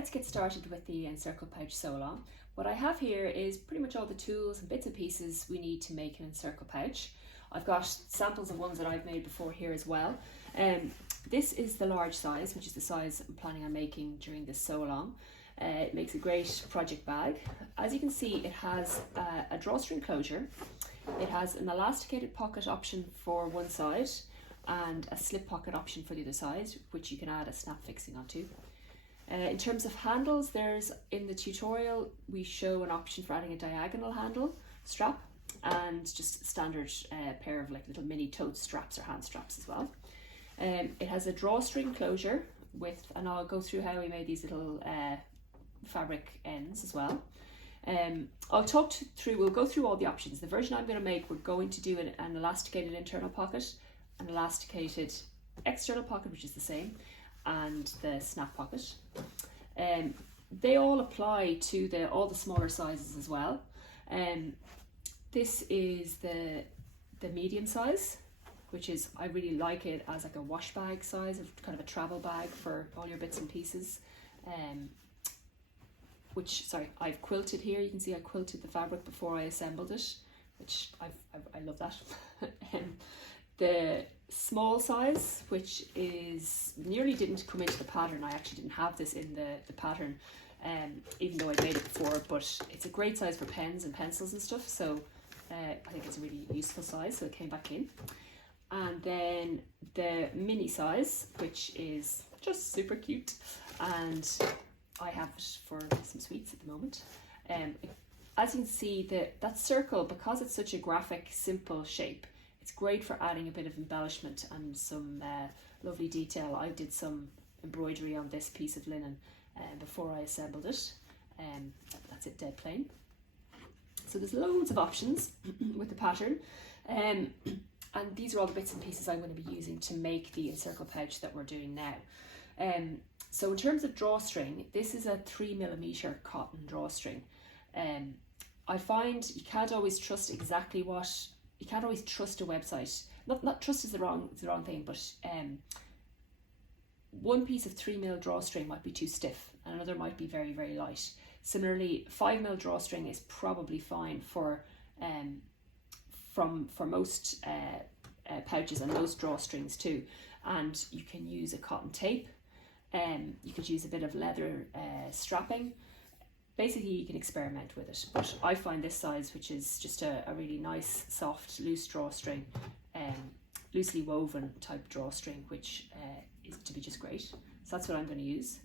let's get started with the Encircle pouch Sewalong. What I have here is pretty much all the tools and bits and pieces we need to make an Encircle pouch. I've got samples of ones that I've made before here as well. This is the large size, which is the size I'm planning on making during this Sewalong. It makes a great project bag. As you can see, it has a drawstring closure. It has an elasticated pocket option for one side and a slip pocket option for the other side, which you can add a snap fixing onto. In terms of handles, in the tutorial we show an option for adding a diagonal handle strap and just a standard pair of like little mini tote straps or hand straps as well. It has a drawstring closure and I'll go through how we made these little fabric ends as well. We'll go through all the options. The version I'm going to make, we're going to do an elasticated internal pocket, an elasticated external pocket, which is the same, and the snap pocket. They all apply to all the smaller sizes as well. This is the medium size, which is, I really like it as like a wash bag size, kind of a travel bag for all your bits and pieces. I've quilted here. You can see I quilted the fabric before I assembled it, which I love that. The small size, which is nearly didn't come into the pattern. I actually didn't have this in the pattern, even though I made it before, but it's a great size for pens and pencils and stuff. So I think it's a really useful size, so it came back in. And then the mini size, which is just super cute, and I have it for some sweets at the moment. As you can see, that circle, because it's such a graphic, simple shape, it's great for adding a bit of embellishment and some lovely detail. I did some embroidery on this piece of linen before I assembled it. That's it, dead plain. So there's loads of options with the pattern. And these are all the bits and pieces I'm going to be using to make the Encircle pouch that we're doing now. So in terms of drawstring, this is a 3mm cotton drawstring. I find you can't always trust you can't always trust a website. Not trust is the wrong thing, but one piece of 3mm drawstring might be too stiff and another might be very, very light. Similarly, 5mm drawstring is probably fine for most pouches and most drawstrings too. And you can use a cotton tape. You could use a bit of leather strapping. Basically, you can experiment with it, but I find this size, which is just a really nice, soft, loose drawstring, loosely woven type drawstring, which is to be just great. So that's what I'm going to use.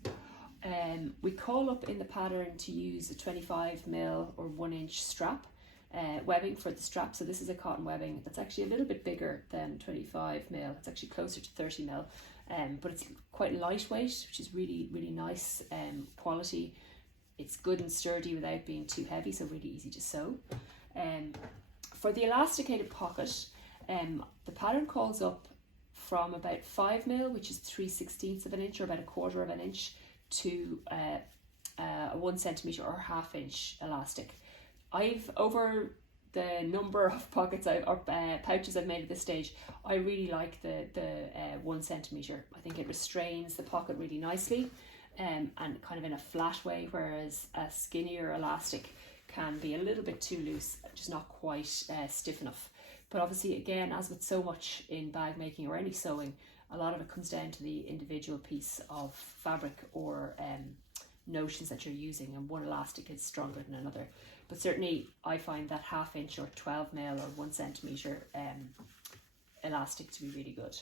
We call up in the pattern to use a 25mm or 1-inch strap webbing for the strap. So this is a cotton webbing that's actually a little bit bigger than 25mm. It's actually closer to 30mm, but it's quite lightweight, which is really, really nice quality. It's good and sturdy without being too heavy, so really easy to sew. For the elasticated pocket, the pattern calls up from about 5mm, which is 3/16 of an inch, or about 1/4 of an inch, to a 1 centimetre or 1/2 inch elastic. Over the number of pockets pouches I've made at this stage, I really like the 1 centimetre. I think it restrains the pocket really nicely. And kind of in a flat way, whereas a skinnier elastic can be a little bit too loose, just not quite stiff enough. But obviously, again, as with so much in bag making or any sewing, a lot of it comes down to the individual piece of fabric or notions that you're using, and one elastic is stronger than another. But certainly I find that 1/2 inch or 12mm or 1 centimetre elastic to be really good.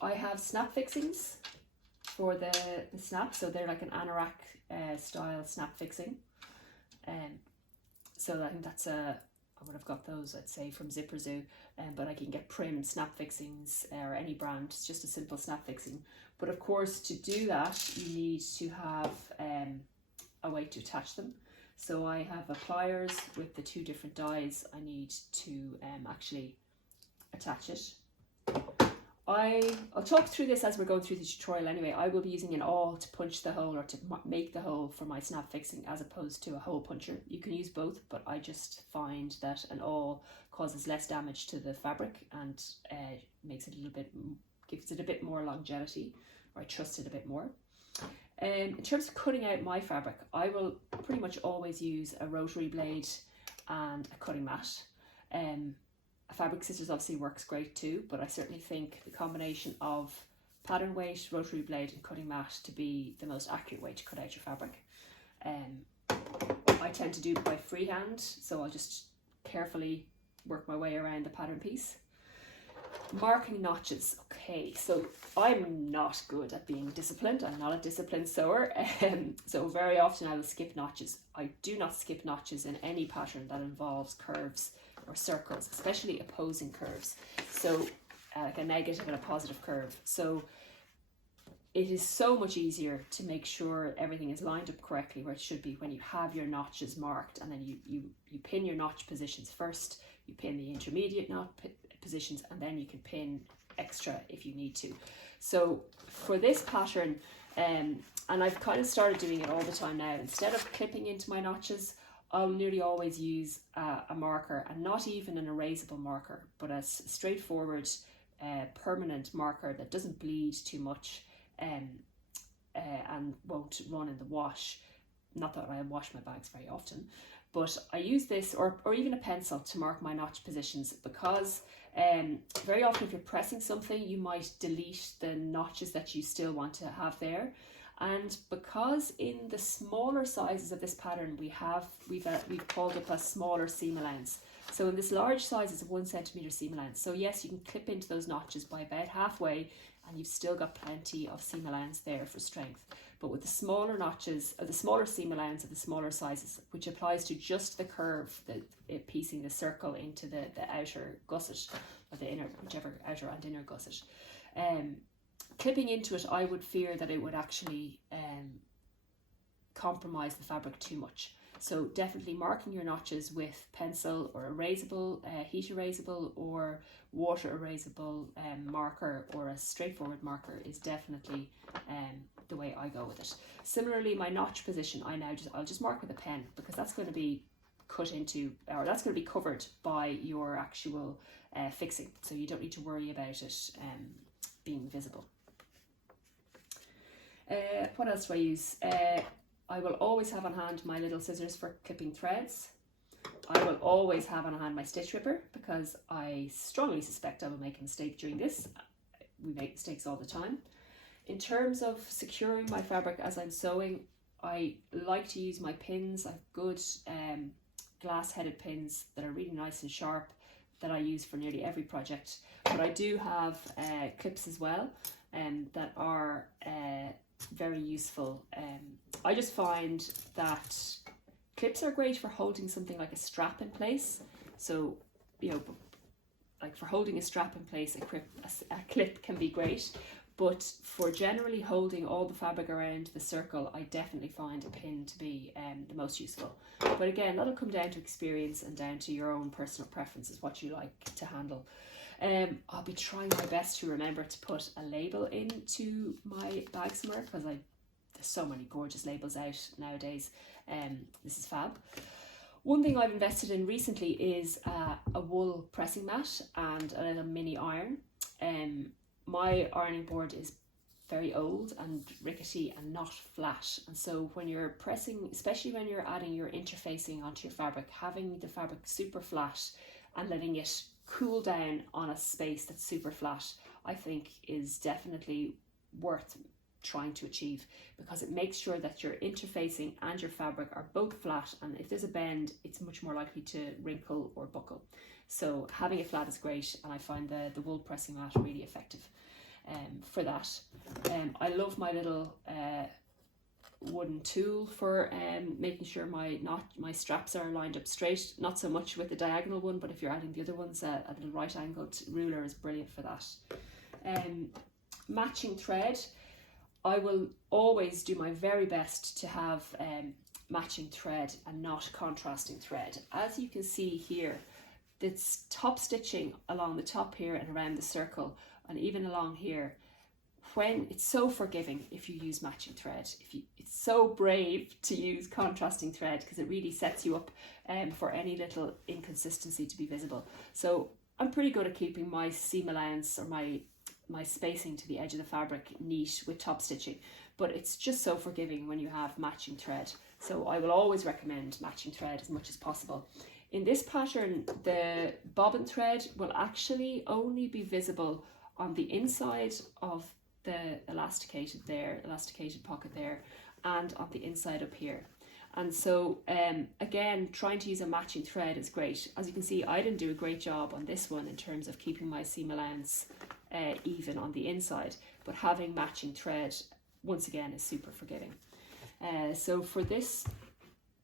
I have snap fixings for the snap, so they're like an anorak style snap fixing. So I think that's I would have got those, I'd say, from Zipper Zoo, but I can get Prim snap fixings or any brand. It's just a simple snap fixing. But of course, to do that, you need to have a way to attach them. So I have a pliers with the 2 different dies I need to actually attach it. I'll talk through this as we're going through the tutorial anyway. I will be using an awl to punch the hole, or to make the hole for my snap fixing, as opposed to a hole puncher. You can use both, but I just find that an awl causes less damage to the fabric and makes it gives it a bit more longevity, or I trust it a bit more. In terms of cutting out my fabric, I will pretty much always use a rotary blade and a cutting mat. A fabric scissors obviously works great too, but I certainly think the combination of pattern weight, rotary blade and cutting mat to be the most accurate way to cut out your fabric. I tend to do it by freehand, so I'll just carefully work my way around the pattern piece. Marking notches. Okay, so I'm not good at being disciplined. I'm not a disciplined sewer, so very often I will skip notches. I do not skip notches in any pattern that involves curves or circles, especially opposing curves. So like a negative and a positive curve. So it is so much easier to make sure everything is lined up correctly where it should be when you have your notches marked, and then you pin your notch positions first, you pin the intermediate knot positions, and then you can pin extra if you need to. So for this pattern, and I've kind of started doing it all the time now, instead of clipping into my notches, I'll nearly always use a marker, and not even an erasable marker, but a straightforward permanent marker that doesn't bleed too much and won't run in the wash. Not that I wash my bags very often, but I use this or even a pencil to mark my notch positions, because very often if you're pressing something, you might delete the notches that you still want to have there. And because in the smaller sizes of this pattern we've called up a smaller seam allowance. So in this large size it's a 1 centimeter seam allowance. So yes, you can clip into those notches by about halfway, and you've still got plenty of seam allowance there for strength. But with the smaller notches, or the smaller seam allowance of the smaller sizes, which applies to just the curve, piecing the circle into the outer gusset, or the inner, whichever outer and inner gusset, clipping into it, I would fear that it would actually compromise the fabric too much. So definitely marking your notches with pencil or erasable, heat erasable or water erasable marker, or a straightforward marker, is definitely the way I go with it. Similarly, my notch position, I'll just mark with a pen, because that's going to be cut into, or that's going to be covered by your actual fixing, so you don't need to worry about it being visible. What else do I use? I will always have on hand my little scissors for clipping threads. I will always have on hand my stitch ripper, because I strongly suspect I will make a mistake during this. We make mistakes all the time. In terms of securing my fabric as I'm sewing, I like to use my pins. I have good glass-headed pins that are really nice and sharp that I use for nearly every project. But I do have clips as well that are very useful. I just find that clips are great for holding something like a strap in place. So, you know, like for holding a strap in place, a clip can be great. But for generally holding all the fabric around the circle, I definitely find a pin to be the most useful. But again, that'll come down to experience and down to your own personal preferences, what you like to handle. I'll be trying my best to remember to put a label into my bag somewhere, because there's so many gorgeous labels out nowadays. This is fab. One thing I've invested in recently is a wool pressing mat and a little mini iron. My ironing board is very old and rickety and not flat, and so when you're pressing, especially when you're adding your interfacing onto your fabric, having the fabric super flat and letting it cool down on a space that's super flat, I think is definitely worth trying to achieve, because it makes sure that your interfacing and your fabric are both flat, and if there's a bend, it's much more likely to wrinkle or buckle. So having it flat is great, and I find the wool pressing mat really effective for that. I love my little wooden tool for making sure my straps are lined up straight. Not so much with the diagonal one, but if you're adding the other ones, a little right angled ruler is brilliant for that. Matching thread, I will always do my very best to have matching thread and not contrasting thread. As you can see here, this top stitching along the top here and around the circle, and even along here, when it's so forgiving if you use matching thread. It's so brave to use contrasting thread, because it really sets you up for any little inconsistency to be visible. So I'm pretty good at keeping my seam allowance or my my spacing to the edge of the fabric neat with top stitching, but it's just so forgiving when you have matching thread. So I will always recommend matching thread as much as possible. In this pattern, the bobbin thread will actually only be visible on the inside of the elasticated pocket there, and on the inside up here. And so again, trying to use a matching thread is great. As you can see, I didn't do a great job on this one in terms of keeping my seam allowance even on the inside, but having matching thread once again is super forgiving. So for this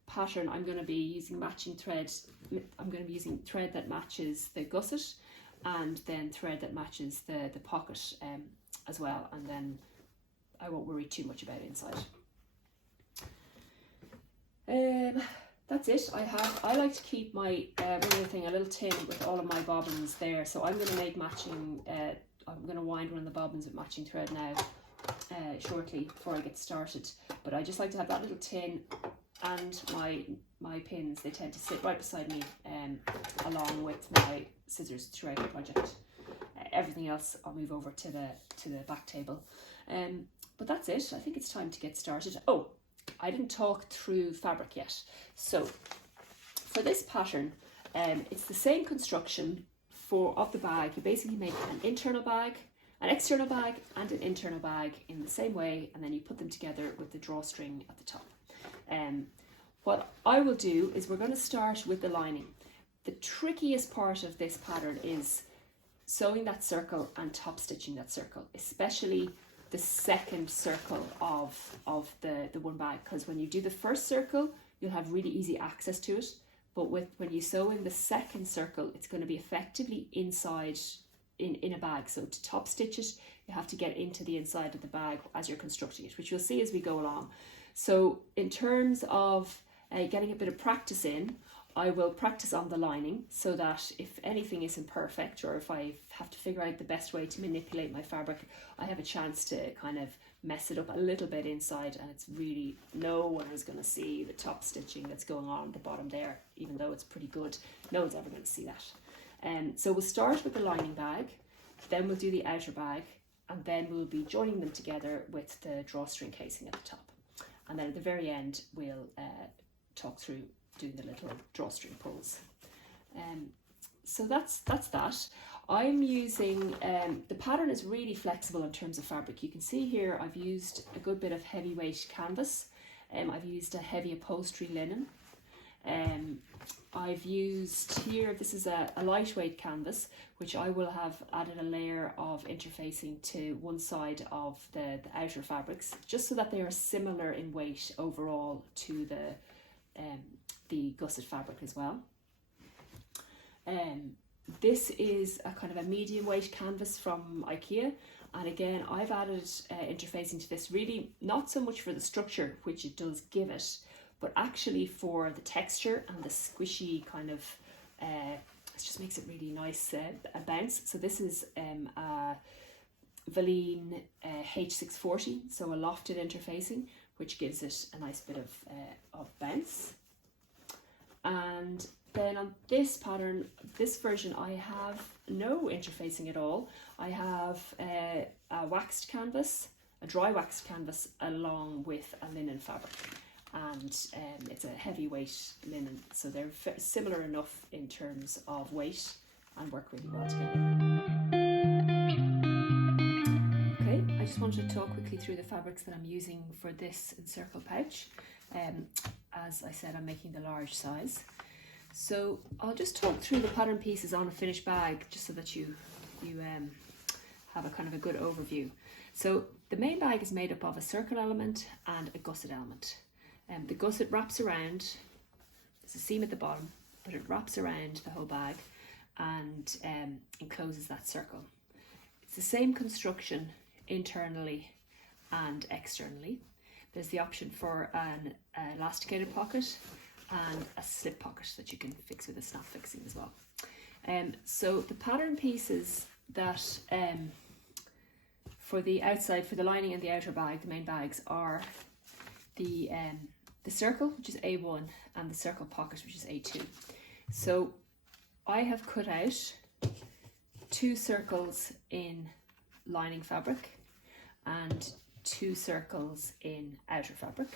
pattern, I'm going to be using matching thread. I'm going to be using thread that matches the gusset, and then thread that matches the pocket as well, and then I won't worry too much about inside. That's it. I like to keep my one other thing, a little tin with all of my bobbins there. So I'm going to make matching. I'm going to wind one of the bobbins with matching thread now shortly before I get started. But I just like to have that little tin and my pins. They tend to sit right beside me along with my scissors throughout the project. Everything else I'll move over to the back table. But that's it. I think it's time to get started. Oh, I didn't talk through fabric yet. So for this pattern, it's the same construction of the bag. You basically make an internal bag, an external bag, and an internal bag in the same way, and then you put them together with the drawstring at the top. What I will do is we're going to start with the lining. The trickiest part of this pattern is sewing that circle and top stitching that circle, especially the second circle of the one bag, because when you do the first circle, you'll have really easy access to it. But when you sew in the second circle, it's going to be effectively inside in a bag. So to top stitch it, you have to get into the inside of the bag as you're constructing it, which you'll see as we go along. So in terms of getting a bit of practice in, I will practice on the lining so that if anything isn't perfect, or if I have to figure out the best way to manipulate my fabric, I have a chance to kind of mess it up a little bit inside, and it's really, no one is going to see the top stitching that's going on at the bottom there, even though it's pretty good. No one's ever going to see that. So we'll start with the lining bag, then we'll do the outer bag, and then we'll be joining them together with the drawstring casing at the top. And then at the very end, we'll talk through doing the little drawstring pulls. So that's that. I'm using, the pattern is really flexible in terms of fabric. You can see here I've used a good bit of heavyweight canvas. I've used a heavy upholstery linen. I've used here, this is a lightweight canvas, which I will have added a layer of interfacing to one side of the outer fabrics, just so that they are similar in weight overall to the gusset fabric as well. This is a kind of a medium weight canvas from IKEA, and again I've added interfacing to this, really not so much for the structure, which it does give it, but actually for the texture and the squishy kind of it just makes it really nice a bounce. So this is a Valine H640, so a lofted interfacing, which gives it a nice bit of bounce. And then on this pattern, this version, I have no interfacing at all. I have a waxed canvas, a dry waxed canvas, along with a linen fabric, and it's a heavyweight linen, so they're similar enough in terms of weight and work really well together. Okay, I just wanted to talk quickly through the fabrics that I'm using for this Encircle pouch. As I said, I'm making the large size. So I'll just talk through the pattern pieces on a finished bag, just so that you have a kind of a good overview. So the main bag is made up of a circle element and a gusset element. The gusset wraps around, there's a seam at the bottom, but it wraps around the whole bag and encloses that circle. It's the same construction internally and externally. There's the option for an elasticated pocket and a slip pocket that you can fix with a snap fixing as well. So the pattern pieces that for the outside, for the lining and the outer bag, the main bags, are the circle, which is A1, and the circle pocket, which is A2. So I have cut out 2 circles in lining fabric and 2 circles in outer fabric.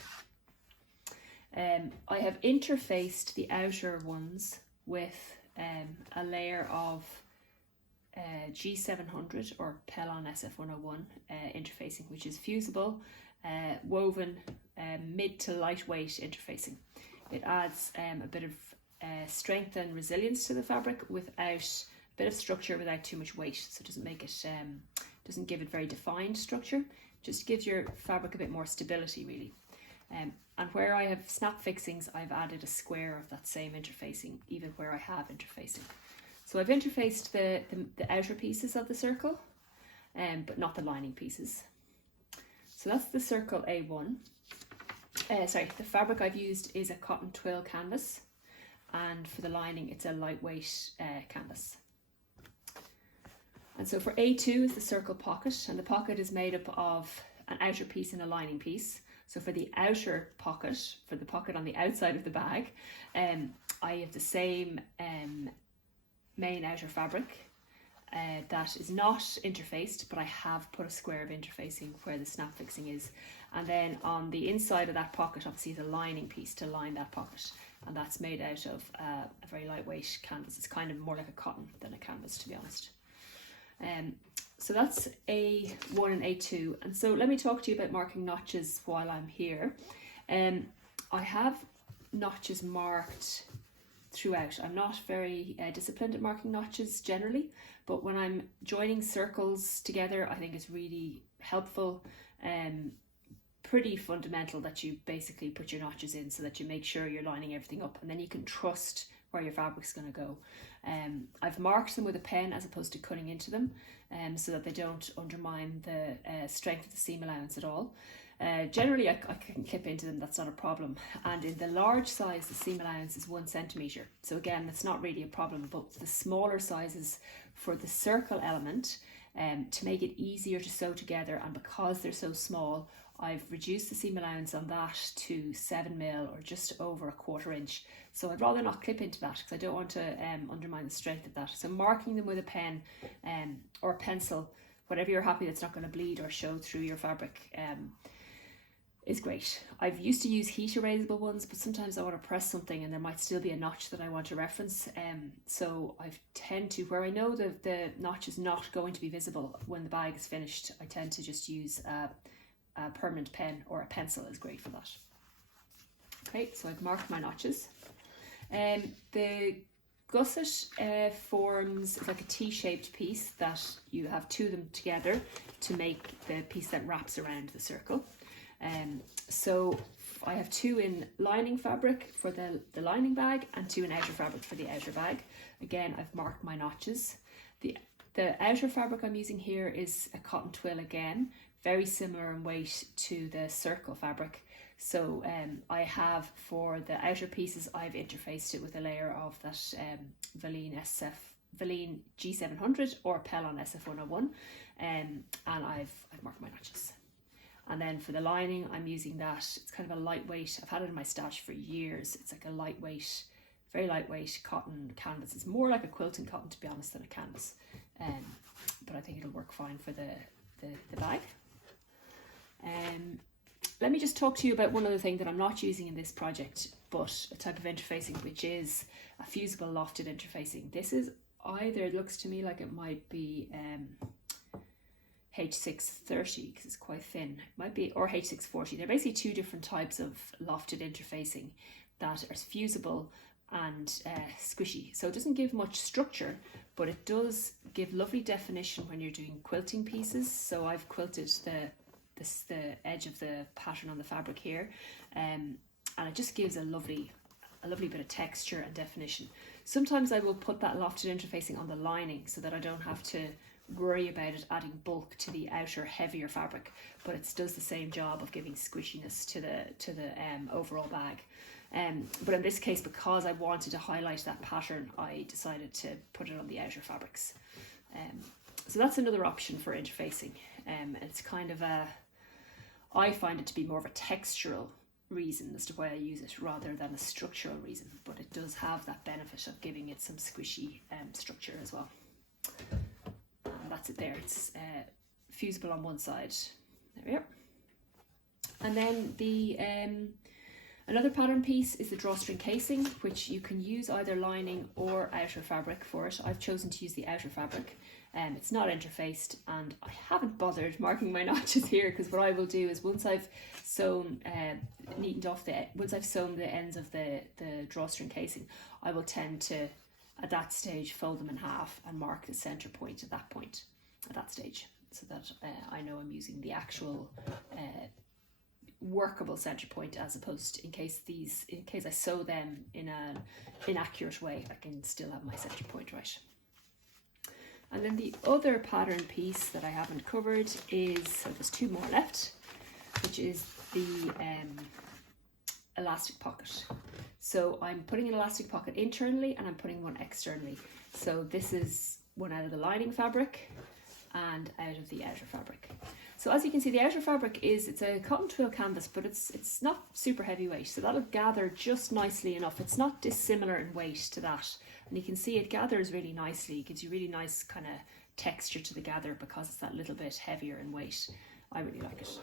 I have interfaced the outer ones with a layer of G700 or Pellon SF101 interfacing, which is fusible, woven, mid to lightweight interfacing. It adds a bit of strength and resilience to the fabric without a bit of structure, without too much weight. So it doesn't make it, doesn't give it very defined structure. Just gives your fabric a bit more stability, really. And where I have snap fixings, I've added a square of that same interfacing, even where I have interfacing. So I've interfaced the outer pieces of the circle, but not the lining pieces. So that's the circle A1. The fabric I've used is a cotton twill canvas, and for the lining it's a lightweight canvas. And so for A2 is the circle pocket, and the pocket is made up of an outer piece and a lining piece. So for the outer pocket, for the pocket on the outside of the bag, I have the same main outer fabric that is not interfaced, but I have put a square of interfacing where the snap fixing is. And then on the inside of that pocket, obviously, is a lining piece to line that pocket, and that's made out of a very lightweight canvas. It's kind of more like a cotton than a canvas, to be honest. So that's A1 and A2. And so let me talk to you about marking notches while I'm here. I have notches marked throughout. I'm not very disciplined at marking notches generally, but when I'm joining circles together, I think it's really helpful. Pretty fundamental that you basically put your notches in so that you make sure you're lining everything up, and then you can trust where your fabric's going to go. I've marked them with a pen as opposed to cutting into them, so that they don't undermine the strength of the seam allowance at all. Generally, I can clip into them, that's not a problem. And in the large size, the seam allowance is 1 centimetre. So again, that's not really a problem, but the smaller sizes for the circle element, to make it easier to sew together, and because they're so small, I've reduced the seam allowance on that to 7mm or just over 1/4 inch. So I'd rather not clip into that because I don't want to undermine the strength of that. So marking them with a pen or a pencil, whatever you're happy that's not going to bleed or show through your fabric, is great. I've used to use heat erasable ones, but sometimes I want to press something and there might still be a notch that I want to reference. So I tend to, where I know that the notch is not going to be visible when the bag is finished, I tend to just use a permanent pen, or a pencil is great for that. Okay, so I've marked my notches. The gusset forms like a T-shaped piece that you have 2 of them together to make the piece that wraps around the circle. So I have 2 in lining fabric for the lining bag and 2 in outer fabric for the outer bag. Again, I've marked my notches. The outer fabric I'm using here is a cotton twill again, very similar in weight to the circle fabric. So I have, for the outer pieces, I've interfaced it with a layer of that Veline G700 or Pellon SF101, and I've marked my notches. And then for the lining, I'm using that. It's kind of a lightweight, I've had it in my stash for years. It's like a lightweight, very lightweight cotton canvas. It's more like a quilting cotton, to be honest, than a canvas. But I think it'll work fine for the bag. Let me just talk to you about one other thing that I'm not using in this project, but a type of interfacing, which is a fusible lofted interfacing. This is either, it looks to me like it might be H630 because it's quite thin, it might be, or H640. They're basically 2 different types of lofted interfacing that are fusible and squishy. So it doesn't give much structure, but it does give lovely definition when you're doing quilting pieces. So I've quilted the edge of the pattern on the fabric here, and it just gives a lovely bit of texture and definition. Sometimes I will put that lofted interfacing on the lining so that I don't have to worry about it adding bulk to the outer heavier fabric, but it does the same job of giving squishiness to the overall bag. But in this case, because I wanted to highlight that pattern, I decided to put it on the outer fabrics. So that's another option for interfacing. It's kind of I find it to be more of a textural reason as to why I use it rather than a structural reason, but it does have that benefit of giving it some squishy structure as well. And that's it there. It's fusible on one side. There we are. And then the another pattern piece is the drawstring casing, which you can use either lining or outer fabric for it. I've chosen to use the outer fabric. It's not interfaced, and I haven't bothered marking my notches here, because what I will do is once I've sewn, once I've sewn the ends of the drawstring casing, I will tend to, at that stage, fold them in half and mark the center point at that stage, so that I know I'm using the actual workable center point, as opposed to in case I sew them in an inaccurate way, I can still have my center point right. And then the other pattern piece that I haven't covered is, so there's two more left, which is the elastic pocket. So I'm putting an elastic pocket internally and I'm putting one externally. So this is one out of the lining fabric and out of the outer fabric. So as you can see, the outer fabric it's a cotton twill canvas, but it's not super heavyweight, so that'll gather just nicely enough. It's not dissimilar in weight to that, and you can see it gathers really nicely. It gives you really nice kind of texture to the gather because it's that little bit heavier in weight. I really like it. So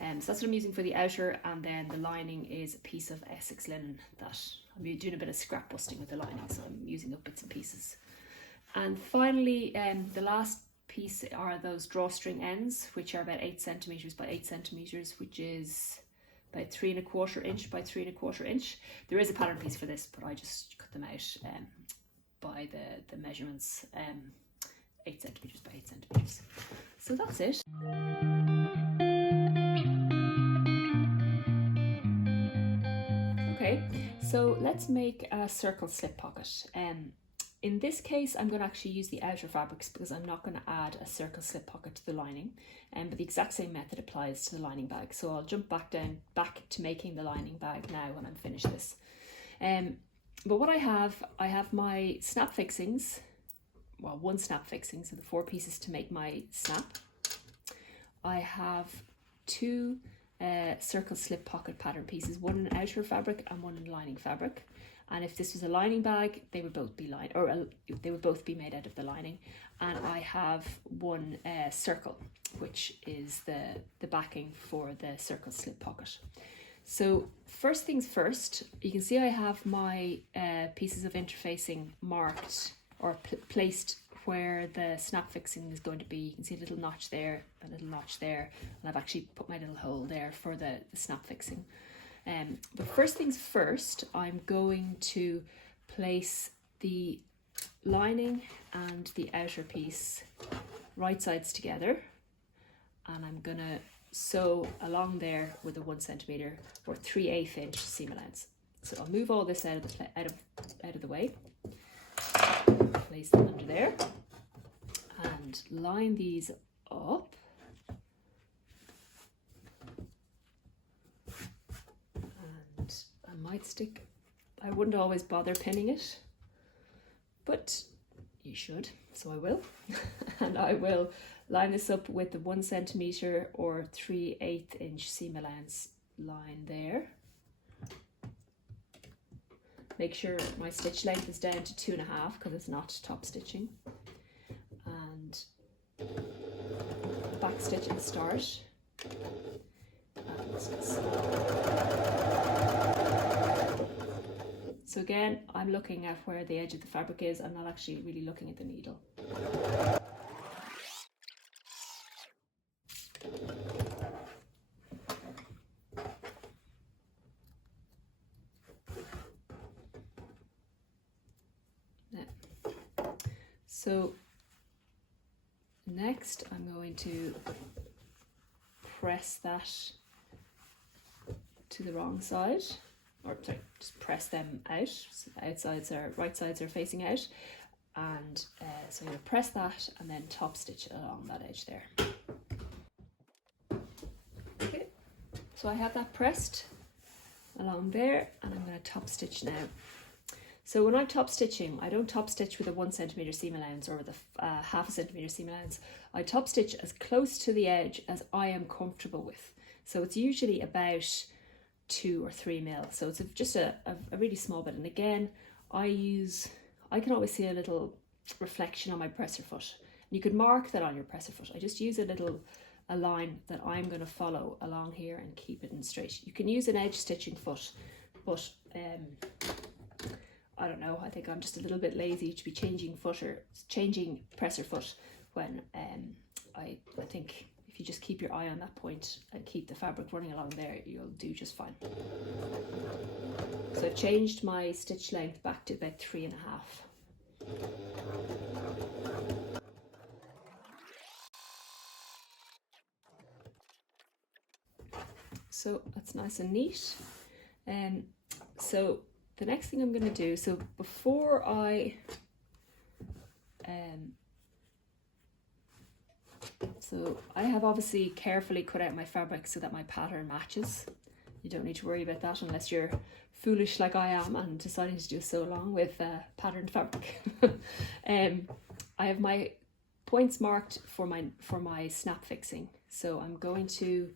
that's what I'm using for the outer, and then the lining is a piece of Essex linen that I'm doing a bit of scrap busting with the lining, so I'm using up bits and pieces. And finally, the last piece are those drawstring ends, which are about 8 centimeters by 8 centimeters, which is about 3 1/4 inch by 3 1/4 inch. There is a pattern piece for this, but I just cut them out by the measurements, 8 centimeters by 8 centimeters. So that's it. Okay, so let's make a circle slip pocket. In this case, I'm going to actually use the outer fabrics because I'm not going to add a circle slip pocket to the lining, but the exact same method applies to the lining bag. So I'll jump back to making the lining bag now when I'm finished this. But what I have my snap fixings, well, one snap fixing, so the 4 pieces to make my snap. I have 2 circle slip pocket pattern pieces, one in outer fabric and one in lining fabric. And if this was a lining bag, they would both be they would both be made out of the lining. And I have one circle, which is the backing for the circle slip pocket. So first things first, you can see I have my pieces of interfacing marked or placed where the snap fixing is going to be. You can see a little notch there, a little notch there, and I've actually put my little hole there for the snap fixing. But first things first, I'm going to place the lining and the outer piece right sides together, and I'm gonna sew along there with a 1 centimeter or 3/8 inch seam allowance. So I'll move all this out of the way, place them under there, and line these up. I wouldn't always bother pinning it, but you should, so I will. And I will line this up with the 1 centimeter or 3/8 inch seam allowance line there. Make sure my stitch length is down to 2.5 because it's not top stitching. And back stitch and start. So again, I'm looking at where the edge of the fabric is. I'm not actually really looking at the needle. So next I'm going to press that to the wrong side, or sorry, just press them out so the right sides are facing out, and so I'm going to press that and then top stitch along that edge there. Okay, so I have that pressed along there, and I'm going to top stitch now. So when I'm top stitching, I don't top stitch with a 1 centimeter seam allowance or with a 0.5 centimeter seam allowance. I top stitch as close to the edge as I am comfortable with. So it's usually about 2 or 3 mil. So it's just a really small bit. And again, I can always see a little reflection on my presser foot. You could mark that on your presser foot. I just use a line that I'm going to follow along here and keep it in straight. You can use an edge stitching foot, but I don't know, I think I'm just a little bit lazy to be changing presser foot when I think if you just keep your eye on that point and keep the fabric running along there, you'll do just fine. So I've changed my stitch length back to about 3.5. So that's nice and neat. So the next thing I'm going to do, so before I so I have obviously carefully cut out my fabric so that my pattern matches. You don't need to worry about that unless you're foolish like I am and deciding to do sew along with patterned fabric. I have my points marked for my snap fixing, so I'm going to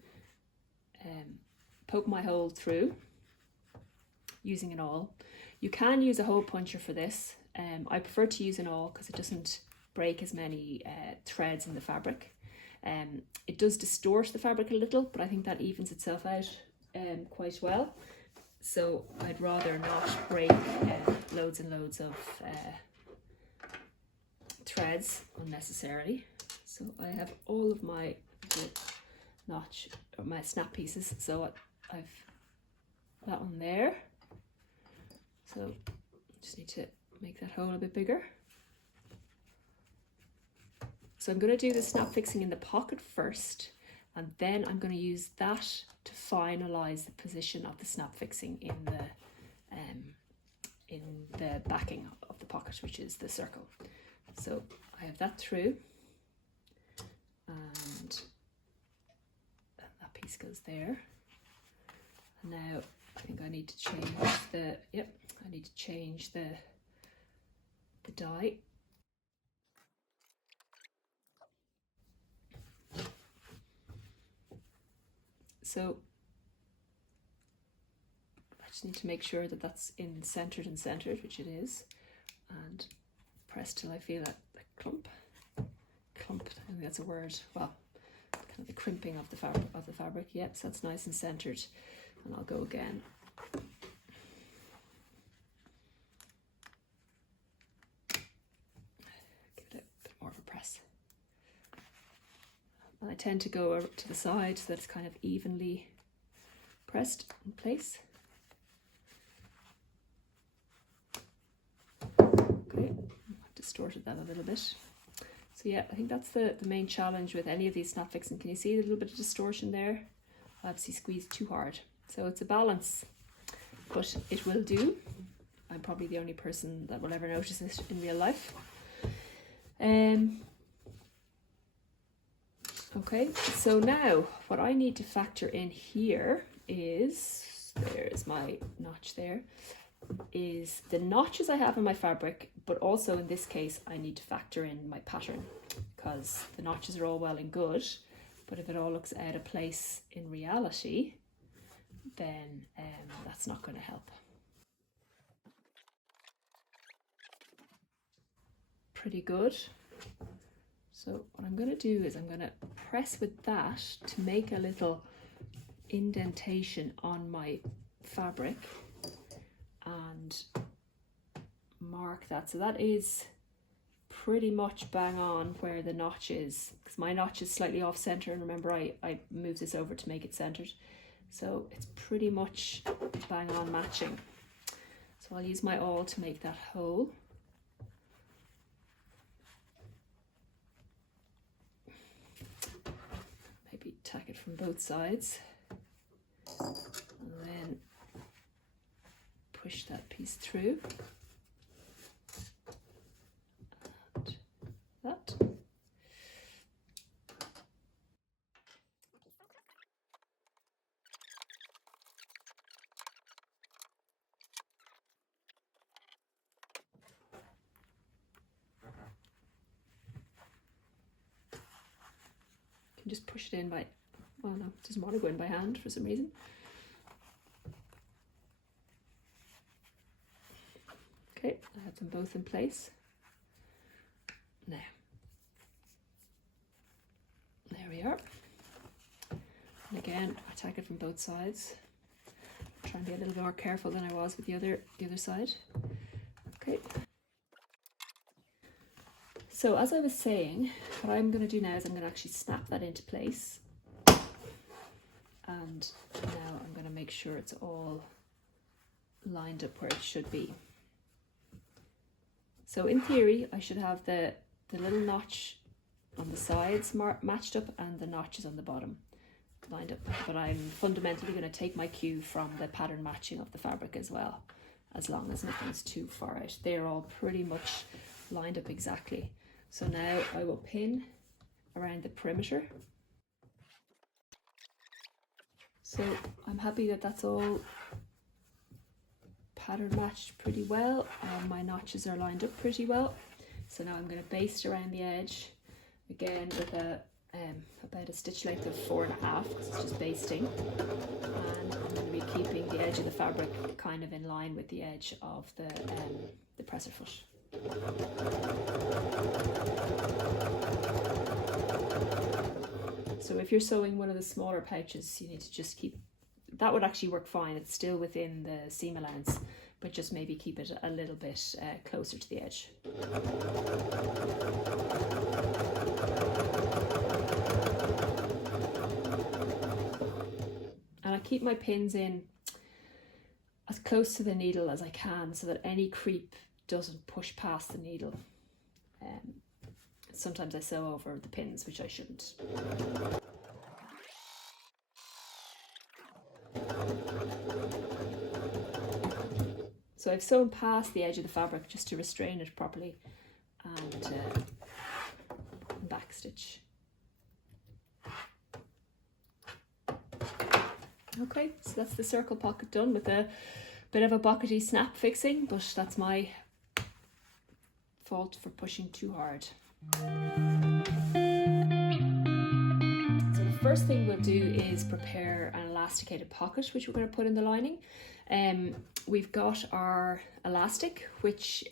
poke my hole through using an awl. You can use a hole puncher for this. I prefer to use an awl because it doesn't break as many threads in the fabric. It does distort the fabric a little, but I think that evens itself out quite well. So I'd rather not break loads and loads of threads unnecessarily. So I have all of my notch or my snap pieces, so I've that one there. So just need to make that hole a bit bigger. So I'm going to do the snap fixing in the pocket first, and then I'm going to use that to finalize the position of the snap fixing in the backing of the pocket, which is the circle. So I have that through, and that piece goes there. And now I think I need to change the die. So I just need to make sure that that's centered, which it is, and press till I feel that clump. I think that's a word. Well, kind of the crimping of the fabric. Yep, so that's nice and centered. And I'll go again. Give it a bit more of a press. And I tend to go over to the side so that it's kind of evenly pressed in place. Okay, I've distorted that a little bit. So yeah, I think that's the main challenge with any of these snap fixing. Can you see a little bit of distortion there? I obviously squeezed too hard. So it's a balance, but it will do. I'm probably the only person that will ever notice this in real life. Okay, so now what I need to factor in here is, there's my notch there, is the notches I have in my fabric, but also in this case I need to factor in my pattern, because the notches are all well and good, but if it all looks out of place in reality, then that's not going to help. Pretty good. So what I'm going to do is I'm going to press with that to make a little indentation on my fabric and mark that. So that is pretty much bang on where the notch is, because my notch is slightly off center, and remember I moved this over to make it centered. So it's pretty much bang on matching. So I'll use my awl to make that hole. Maybe tack it from both sides. And then push that piece through. And that. Can just push it in by, oh no, it doesn't want to go in by hand for some reason. Okay, I have them both in place. Now, we are. And again, attack it from both sides. Try and be a little bit more careful than I was with the other side. Okay. So as I was saying, what I'm going to do now is I'm going to actually snap that into place. And now I'm going to make sure it's all lined up where it should be. So in theory, I should have the little notch on the sides matched up and the notches on the bottom lined up. But I'm fundamentally going to take my cue from the pattern matching of the fabric as well, as long as nothing's too far out. They're all pretty much lined up exactly. So now I will pin around the perimeter. So I'm happy that that's all pattern matched pretty well, and my notches are lined up pretty well. So now I'm going to baste around the edge again with about a stitch length of 4.5, because it's just basting, and I'm going to be keeping the edge of the fabric kind of in line with the edge of the presser foot. So if you're sewing one of the smaller pouches, you need to just keep, that would actually work fine, it's still within the seam allowance, but just maybe keep it a little bit closer to the edge. And I keep my pins in as close to the needle as I can so that any creep doesn't push past the needle. Sometimes I sew over the pins, which I shouldn't. So I've sewn past the edge of the fabric just to restrain it properly, and back stitch. Okay, so that's the circle pocket done with a bit of a buckety snap fixing, but that's my fault for pushing too hard. So the first thing we'll do is prepare an elasticated pocket, which we're going to put in the lining. We've got our elastic, which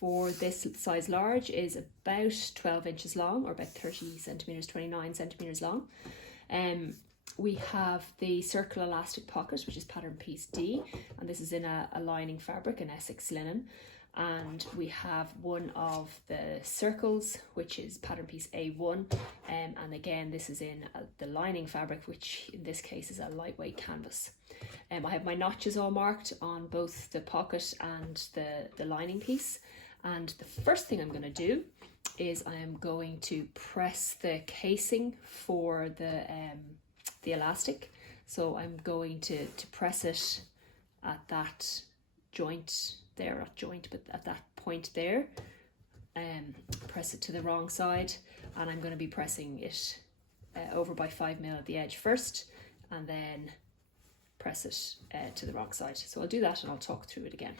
for this size large is about 12 inches long, or about 30 centimeters, 29 centimeters long. We have the circle elastic pocket, which is pattern piece D, and this is in a lining fabric, an Essex linen. And we have one of the circles, which is pattern piece A1, and again this is in the lining fabric, which in this case is a lightweight canvas. I have my notches all marked on both the pocket and the lining piece, and the first thing I'm going to do is I am going to press the casing for the elastic. So I'm going to press it at that joint there, not joint, but at that point there, press it to the wrong side, and I'm going to be pressing it over by 5mm at the edge first, and then press it to the wrong side. So I'll do that and I'll talk through it again.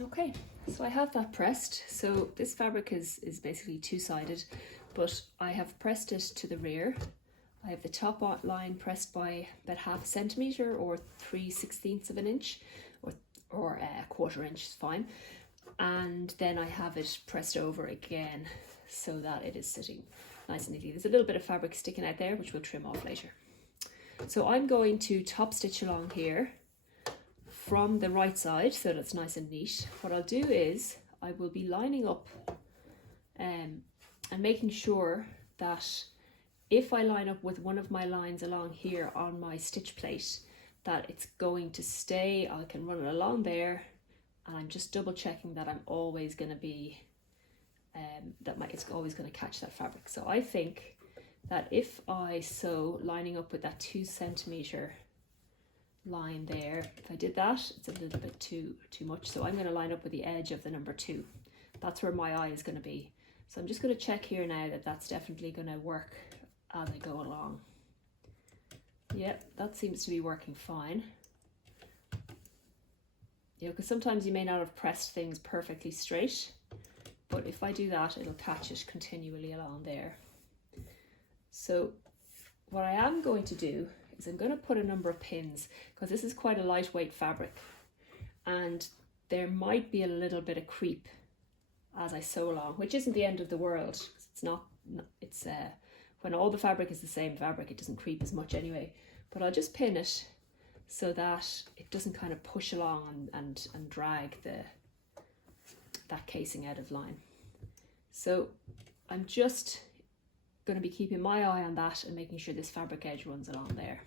Okay, so I have that pressed. So this fabric is basically two-sided, but I have pressed it to the rear. I have the top line pressed by about 0.5 centimeter or 3/16 of an inch, or a 1/4 inch is fine. And then I have it pressed over again so that it is sitting nice and neatly. There's a little bit of fabric sticking out there, which we'll trim off later. So I'm going to top stitch along here from the right side so that it's nice and neat. What I'll do is I will be lining up and making sure that if I line up with one of my lines along here on my stitch plate, that it's going to stay, I can run it along there, and I'm just double checking that I'm always going to be, it's always going to catch that fabric. So I think that if I sew lining up with that 2 centimeter line there, if I did that, it's a little bit too much. So I'm going to line up with the edge of the number 2. That's where my eye is going to be. So I'm just going to check here now that that's definitely going to work as I go along. Yep, that seems to be working fine. You know, because sometimes you may not have pressed things perfectly straight, but if I do that, it'll catch it continually along there. So what I am going to do is I'm going to put a number of pins, because this is quite a lightweight fabric and there might be a little bit of creep as I sew along, which isn't the end of the world. It's not, it's when all the fabric is the same fabric, it doesn't creep as much anyway. But I'll just pin it so that it doesn't kind of push along and drag that casing out of line. So I'm just going to be keeping my eye on that and making sure this fabric edge runs along there.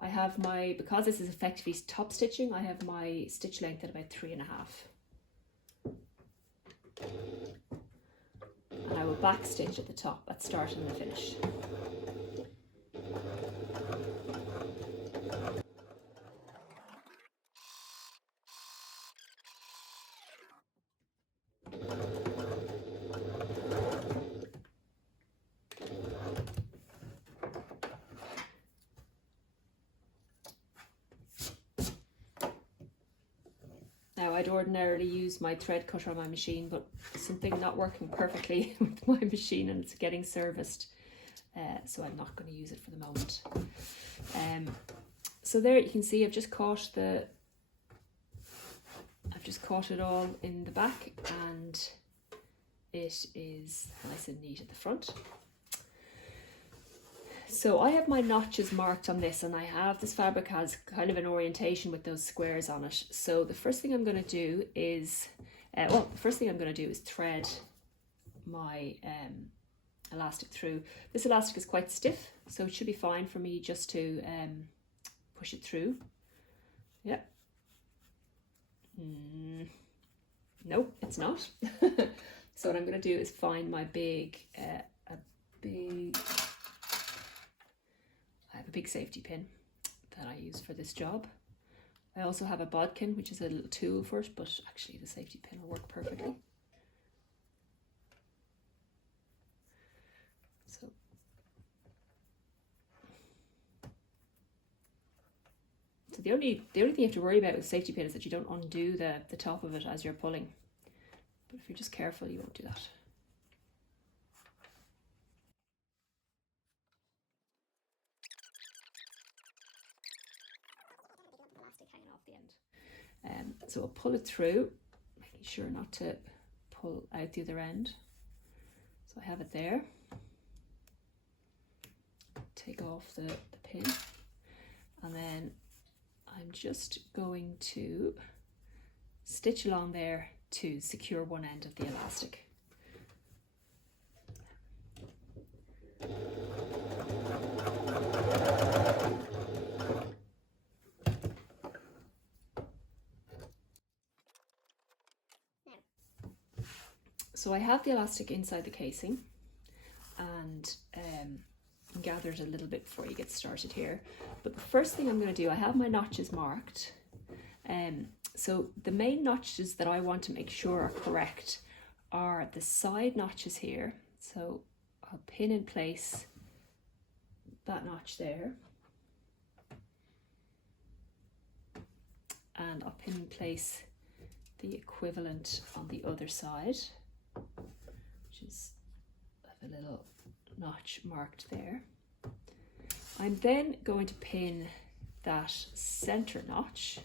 I have my, because this is effectively top stitching, I have my stitch length at about 3.5. And I will back stitch at the top at start and the finish. Now, I'd ordinarily use my thread cutter on my machine, but something not working perfectly with my machine and it's getting serviced, so I'm not going to use it for the moment. So there you can see I've just caught it all in the back, and it is nice and neat at the front. So I have my notches marked on this, and I have this fabric has kind of an orientation with those squares on it. So the first thing I'm going to do is, thread my elastic through. This elastic is quite stiff, so it should be fine for me just to push it through. Yep. Nope, it's not. So what I'm going to do is find my I have a big safety pin that I use for this job. I also have a bodkin, which is a little tool for it, but actually the safety pin will work perfectly. So the only thing you have to worry about with safety pin is that you don't undo the top of it as you're pulling. But if you're just careful, you won't do that. Hanging off the end. So I'll pull it through, making sure not to pull out the other end. So I have it there. Take off the pin, and then I'm just going to stitch along there to secure one end of the elastic. So I have the elastic inside the casing, and gathered a little bit before you get started here. But the first thing I'm going to do, I have my notches marked. So the main notches that I want to make sure are correct are the side notches here. So I'll pin in place that notch there, and I'll pin in place the equivalent on the other side, which is a little notch marked there. I'm then going to pin that center notch.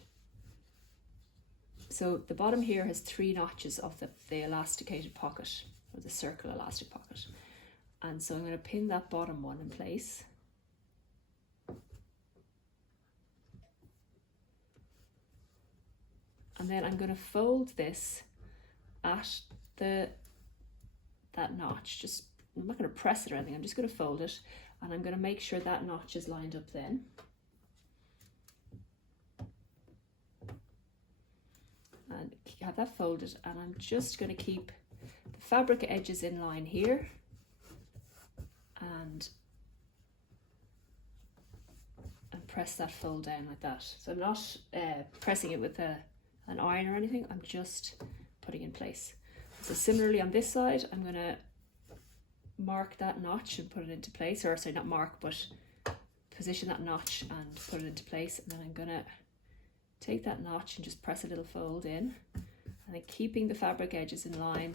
So the bottom here has 3 notches of the elasticated pocket, or the circle elastic pocket, and so I'm going to pin that bottom one in place. And then I'm going to fold this at that notch. I'm not going to press it or anything, I'm just going to fold it, and I'm going to make sure that notch is lined up then. And have that folded, and I'm just going to keep the fabric edges in line here, and press that fold down like that. So I'm not pressing it with an iron or anything, I'm just putting in place. So similarly on this side, I'm going to mark that notch and put it into place, or sorry, not mark, but position that notch and put it into place, and then I'm going to take that notch and just press a little fold in, and then keeping the fabric edges in line,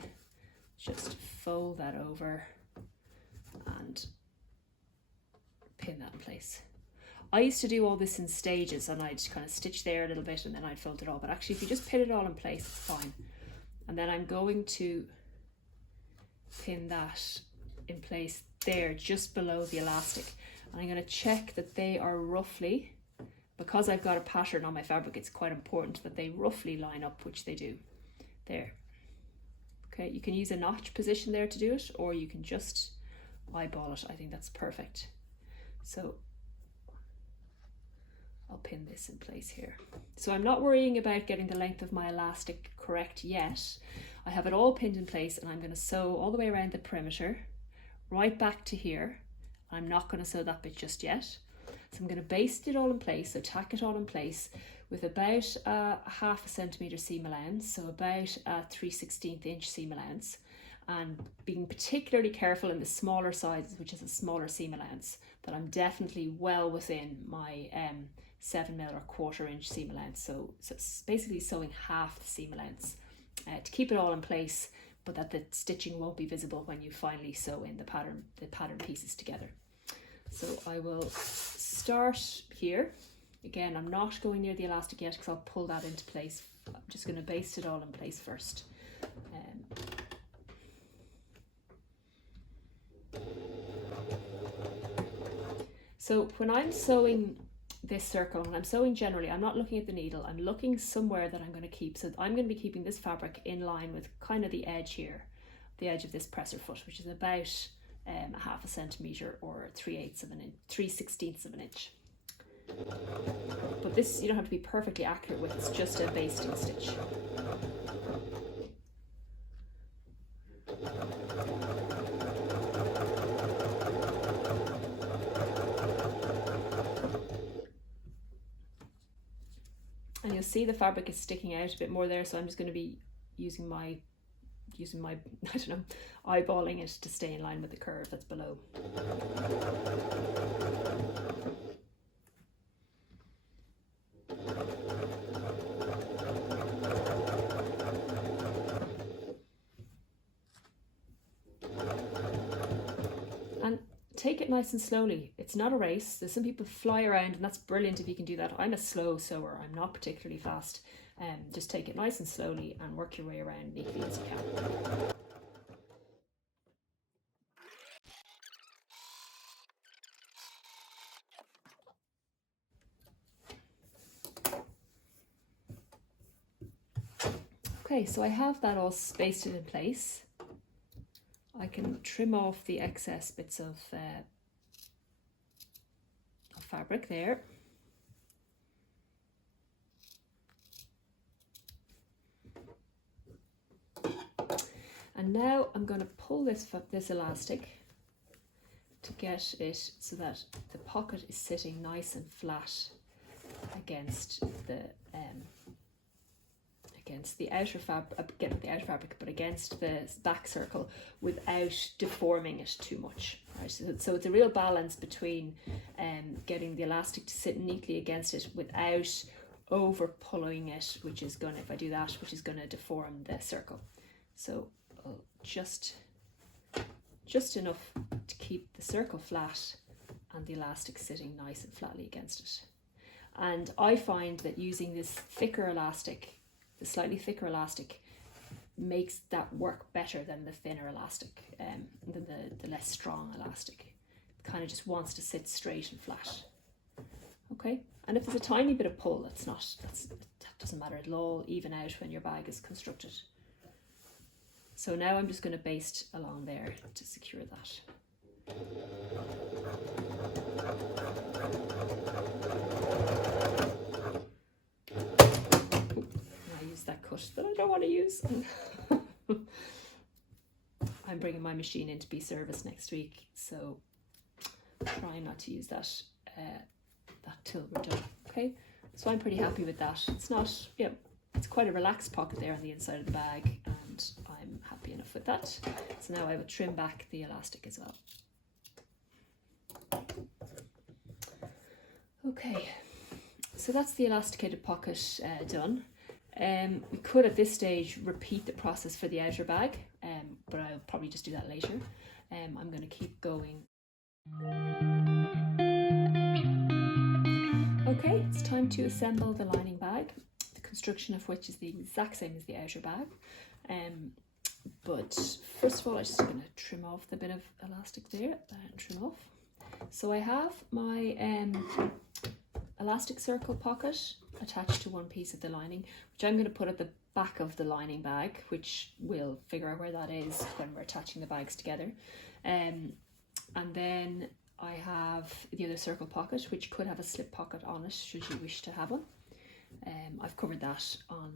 just fold that over and pin that in place. I used to do all this in stages, and I'd kind of stitch there a little bit and then I'd fold it all, but actually if you just pin it all in place, it's fine. and then I'm going to pin that in place there just below the elastic, and I'm going to check that they are roughly, because I've got a pattern on my fabric, it's quite important that they roughly line up, which they do there. Okay, you can use a notch position there to do it, or you can just eyeball it. I think that's perfect. So I'll pin this in place here. So I'm not worrying about getting the length of my elastic correct yet. I have it all pinned in place, and I'm going to sew all the way around the perimeter, right back to here. I'm not going to sew that bit just yet. So I'm going to baste it all in place, so tack it all in place with about a half a centimetre seam allowance, so about a 3/16 inch seam allowance, and being particularly careful in the smaller sizes, which is a smaller seam allowance, that I'm definitely well within my 7mm or 1/4 inch seam allowance. So it's basically sewing half the seam allowance to keep it all in place, but that the stitching won't be visible when you finally sew in the pattern pieces together. So I will start here. Again, I'm not going near the elastic yet because I'll pull that into place. I'm just going to baste it all in place first. So when I'm sewing this circle, when I'm sewing generally, I'm not looking at the needle, I'm looking somewhere that I'm going to keep. So I'm going to be keeping this fabric in line with kind of the edge here, the edge of this presser foot, which is about a half a centimetre or 3/16 of an inch. But this you don't have to be perfectly accurate with, it's just a basting stitch. And you'll see the fabric is sticking out a bit more there, so I'm just going to be using my I don't know, eyeballing it to stay in line with the curve that's below. And take it nice and slowly. It's not a race. There's some people fly around, and that's brilliant if you can do that. I'm a slow sewer. I'm not particularly fast. Just take it nice and slowly and work your way around neatly as you can. Okay, so I have that all basted in place. I can trim off the excess bits of fabric there. And now I'm going to pull this elastic to get it so that the pocket is sitting nice and flat against the outer fabric, but against the back circle without deforming it too much. Right? So it's a real balance between getting the elastic to sit neatly against it without over pulling it, which is going to, if I do that, which is going to deform the circle. So just enough to keep the circle flat and the elastic sitting nice and flatly against it. And I find that using this thicker elastic, the slightly thicker elastic, makes that work better than the thinner elastic, than the less strong elastic. It kind of just wants to sit straight and flat. Okay, and if there's a tiny bit of pull, that doesn't matter. It'll all even out when your bag is constructed. So now I'm just going to baste along there to secure that. I use that cut that I don't want to use. I'm bringing my machine in to be serviced next week, so try not to use that till we're done. Okay, so I'm pretty happy with that. It's not, it's quite a relaxed pocket there on the inside of the bag, and I'm happy enough with that. So now I will trim back the elastic as well. Okay, so that's the elasticated pocket done. We could at this stage repeat the process for the outer bag, but I'll probably just do that later. I'm going to keep going. Okay, it's time to assemble the lining bag. The construction of which is the exact same as the outer bag. But first of all, I'm just going to trim off the bit of elastic there and trim off. So I have my elastic circle pocket attached to one piece of the lining, which I'm going to put at the back of the lining bag, which we'll figure out where that is when we're attaching the bags together. And then I have the other circle pocket, which could have a slip pocket on it should you wish to have one. I've covered that on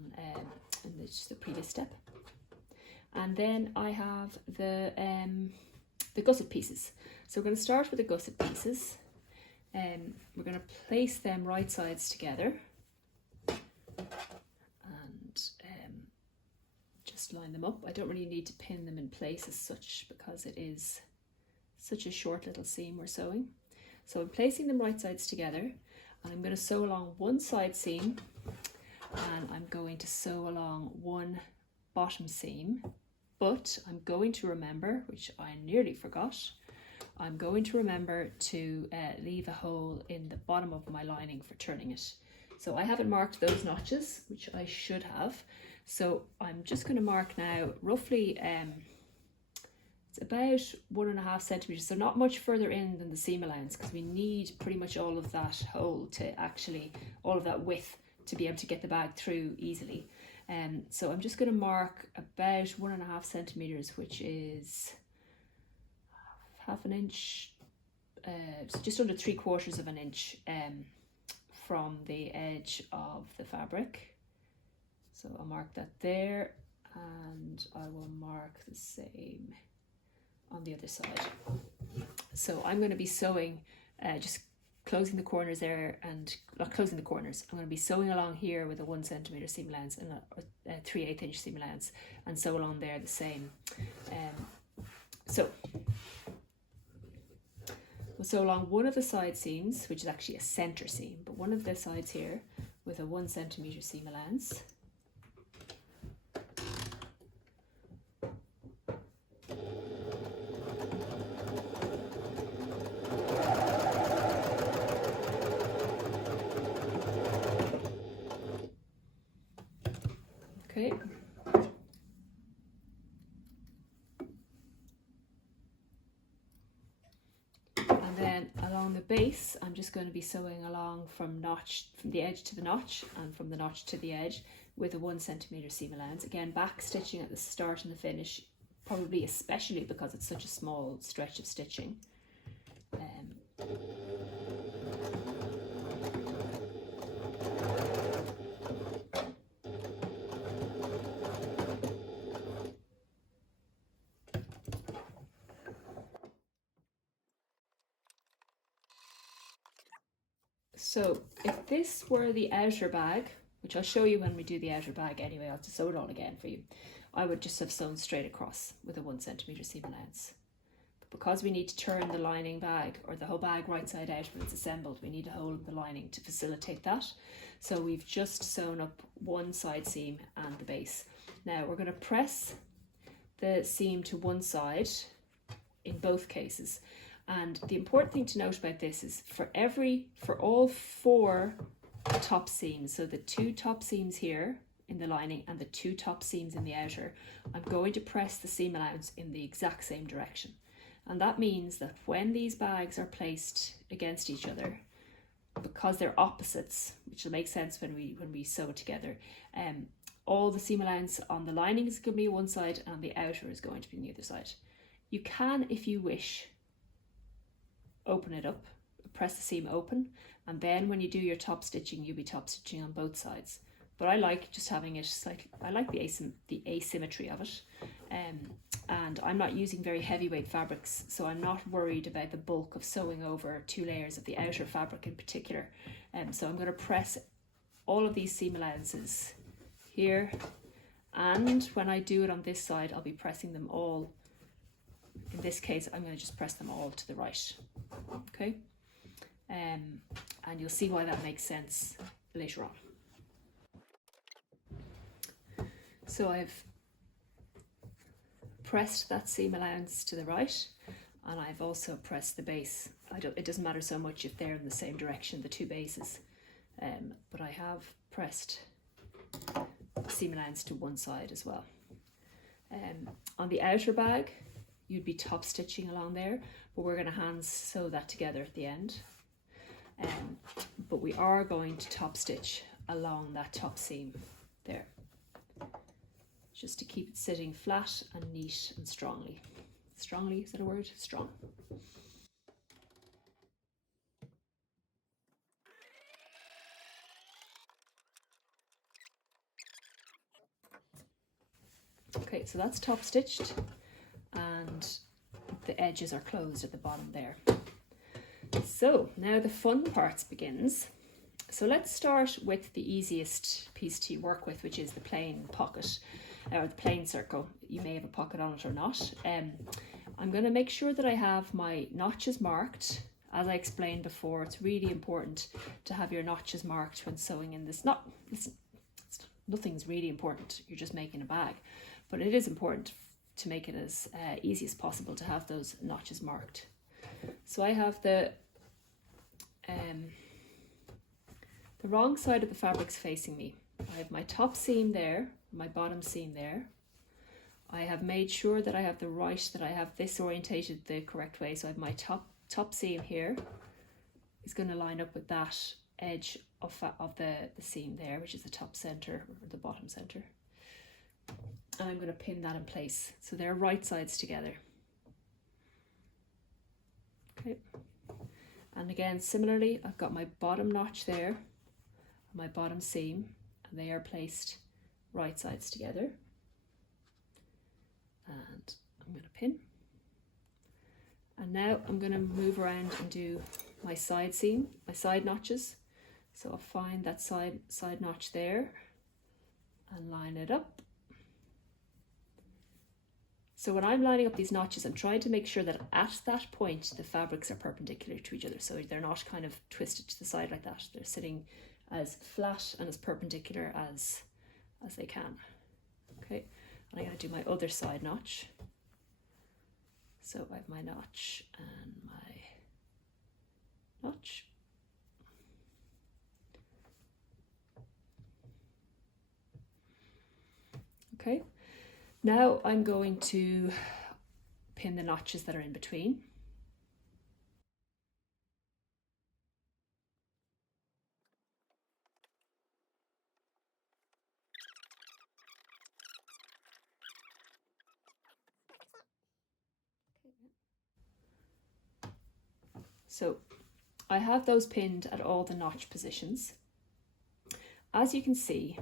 in the previous step. And then I have the gusset pieces. So we're going to start with the gusset pieces. We're going to place them right sides together and just line them up. I don't really need to pin them in place as such because it is such a short little seam we're sewing. So I'm placing them right sides together, and I'm going to sew along one side seam, and I'm going to sew along one bottom seam, but I'm going to remember, which I nearly forgot, I'm going to remember to leave a hole in the bottom of my lining for turning it. So I haven't marked those notches, which I should have. So I'm just going to mark now roughly, it's about 1.5 centimeters, so not much further in than the seam allowance, because we need pretty much all of that hole to actually, all of that width to be able to get the bag through easily. So I'm just going to mark about 1.5 centimeters, which is half an inch, so just under 3/4 of an inch from the edge of the fabric. So I'll mark that there, and I will mark the same on the other side. So I'm going to be sewing, just closing the corners there, and not closing the corners. I'm going to be sewing along here with a 1 centimeter seam allowance and a 3/8 inch seam allowance, and sew along there the same. So we'll sew along one of the side seams, which is actually a center seam, but one of the sides here with a 1 centimeter seam allowance. Okay. And then along the base, I'm just going to be sewing along from the edge to the notch, and from the notch to the edge with a 1 centimeter seam allowance. Again, back stitching at the start and the finish, probably especially because it's such a small stretch of stitching. So if this were the outer bag, which I'll show you when we do the outer bag anyway, I'll have to sew it all again for you, I would just have sewn straight across with a 1 centimeter seam allowance. But because we need to turn the lining bag, or the whole bag right side out when it's assembled, we need a hole in the lining to facilitate that. So we've just sewn up one side seam and the base. Now we're going to press the seam to one side in both cases. And the important thing to note about this is for all 4 top seams, so the 2 top seams here in the lining and the 2 top seams in the outer, I'm going to press the seam allowance in the exact same direction. And that means that when these bags are placed against each other, because they're opposites, which will make sense when we sew it together, all the seam allowance on the lining is going to be one side and the outer is going to be on the other side. You can, if you wish, open it up, press the seam open, and then when you do your top stitching, you'll be top stitching on both sides. But I like just having it slightly, I like the asymmetry of it, and I'm not using very heavyweight fabrics, so I'm not worried about the bulk of sewing over 2 layers of the outer fabric in particular. So I'm going to press all of these seam allowances here, and when I do it on this side, I'll be pressing them all. In this case, I'm going to just press them all to the right. Okay, and you'll see why that makes sense later on. So I've pressed that seam allowance to the right, and I've also pressed the base. It doesn't matter so much if they're in the same direction, the 2 bases, but I have pressed seam allowance to one side as well. On the outer bag, you'd be top stitching along there, but we're going to hand sew that together at the end. But we are going to top stitch along that top seam there, just to keep it sitting flat and neat and strongly. Strongly, is that a word? Strong. Okay, so that's top stitched and the edges are closed at the bottom there. So now the fun parts begins. So let's start with the easiest piece to work with, which is the plain pocket or the plain circle. You may have a pocket on it or not. I'm going to make sure that I have my notches marked. As I explained before, it's really important to have your notches marked when sewing in this. Nothing's really important, you're just making a bag, but it is important to make it as easy as possible to have those notches marked. So I have the wrong side of the fabrics facing me. I have my top seam there, my bottom seam there. I have made sure that I have that I have this orientated the correct way. So I have my top seam here is going to line up with that edge of the seam there, which is the top center or the bottom center. And I'm going to pin that in place. So they're right sides together. Okay. And again, similarly, I've got my bottom notch there, my bottom seam, and they are placed right sides together. And I'm going to pin. And now I'm going to move around and do my side seam, my side notches. So I'll find that side notch there and line it up. So when I'm lining up these notches, I'm trying to make sure that at that point the fabrics are perpendicular to each other, so they're not kind of twisted to the side like that. They're sitting as flat and as perpendicular as they can. Okay, and I'm going to do my other side notch. So I have my notch and my notch. Okay, now I'm going to pin the notches that are in between. So I have those pinned at all the notch positions. As you can see,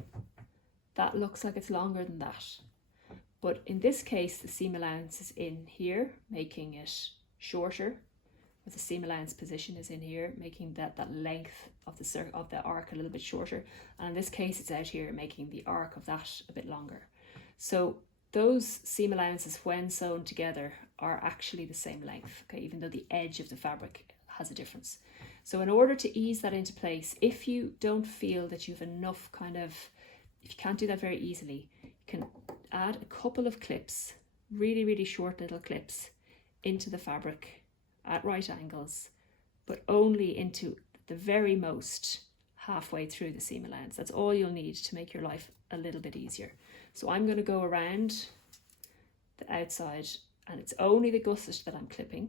that looks like it's longer than that. But in this case, the seam allowance is in here, making it shorter. But the seam allowance position is in here, making that length of the arc a little bit shorter. And in this case, it's out here, making the arc of that a bit longer. So those seam allowances, when sewn together, are actually the same length, okay, even though the edge of the fabric has a difference. So in order to ease that into place, if you don't feel that you have enough if you can't do that very easily, you can add a couple of clips, really short little clips, into the fabric at right angles, but only into the very most halfway through the seam allowance. That's all you'll need to make your life a little bit easier. So I'm going to go around the outside, and it's only the gusset that I'm clipping.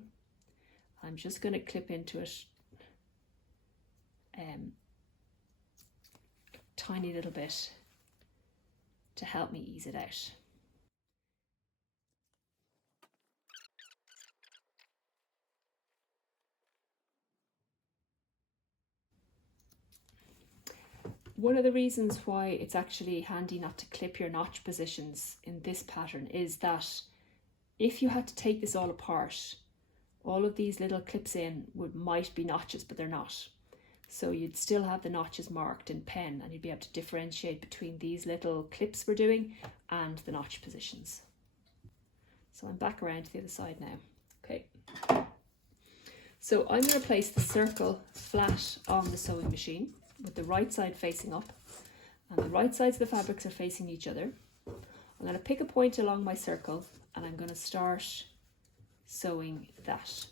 I'm just going to clip into it a tiny little bit to help me ease it out. One of the reasons why it's actually handy not to clip your notch positions in this pattern is that if you had to take this all apart, all of these little clips in might be notches, but they're not. So you'd still have the notches marked in pen, and you'd be able to differentiate between these little clips we're doing and the notch positions. So I'm back around to the other side now. Okay. So I'm going to place the circle flat on the sewing machine with the right side facing up, and the right sides of the fabrics are facing each other. I'm going to pick a point along my circle, and I'm going to start sewing that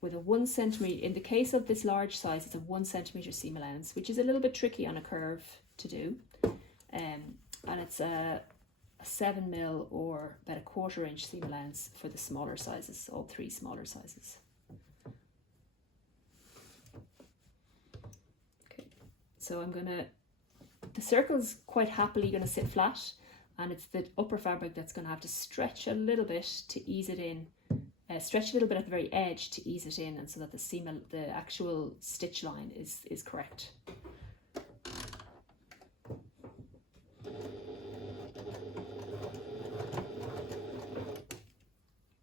with a 1 centimeter. In the case of this large size, it's a 1 centimeter seam allowance, which is a little bit tricky on a curve to do, and it's a 7mm or about a 1/4 inch seam allowance for the smaller sizes, all 3 smaller sizes. Okay, so the circle's quite happily going to sit flat, and it's the upper fabric that's going to have to stretch a little bit to ease it in, stretch a little bit at the very edge to ease it in, and so that the actual stitch line is correct.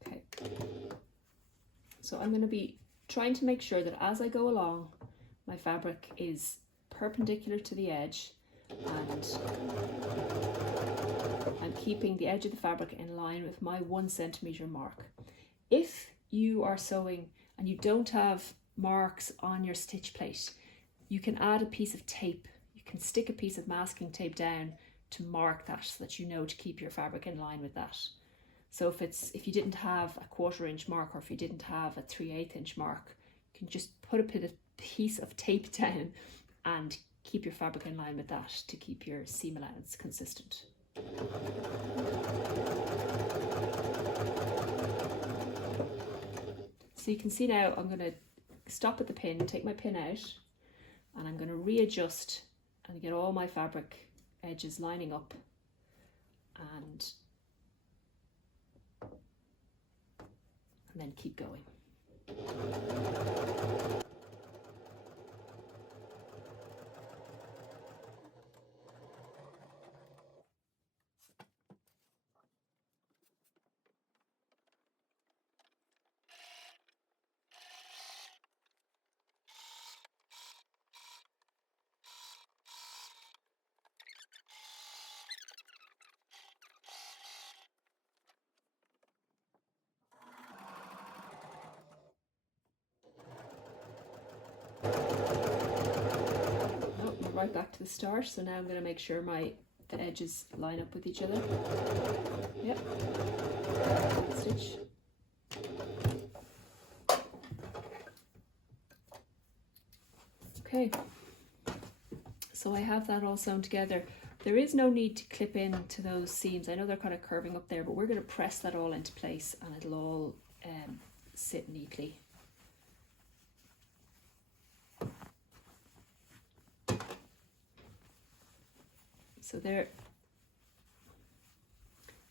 Okay, so I'm going to be trying to make sure that as I go along, my fabric is perpendicular to the edge, and I'm keeping the edge of the fabric in line with my 1 centimeter mark. If you are sewing and you don't have marks on your stitch plate, you can add a piece of tape. You can stick a piece of masking tape down to mark that, so that you know to keep your fabric in line with that. So if you didn't have a 1/4 inch mark, or if you didn't have a 3/8 inch mark, you can just put a piece of tape down and keep your fabric in line with that to keep your seam allowance consistent. So you can see now I'm going to stop at the pin, take my pin out, and I'm going to readjust and get all my fabric edges lining up, and then keep going. Right back to the start. So now I'm going to make sure the edges line up with each other. Yep. Stitch. Okay. So I have that all sewn together. There is no need to clip into those seams. I know they're kind of curving up there, but we're going to press that all into place, and it'll all sit neatly. So there,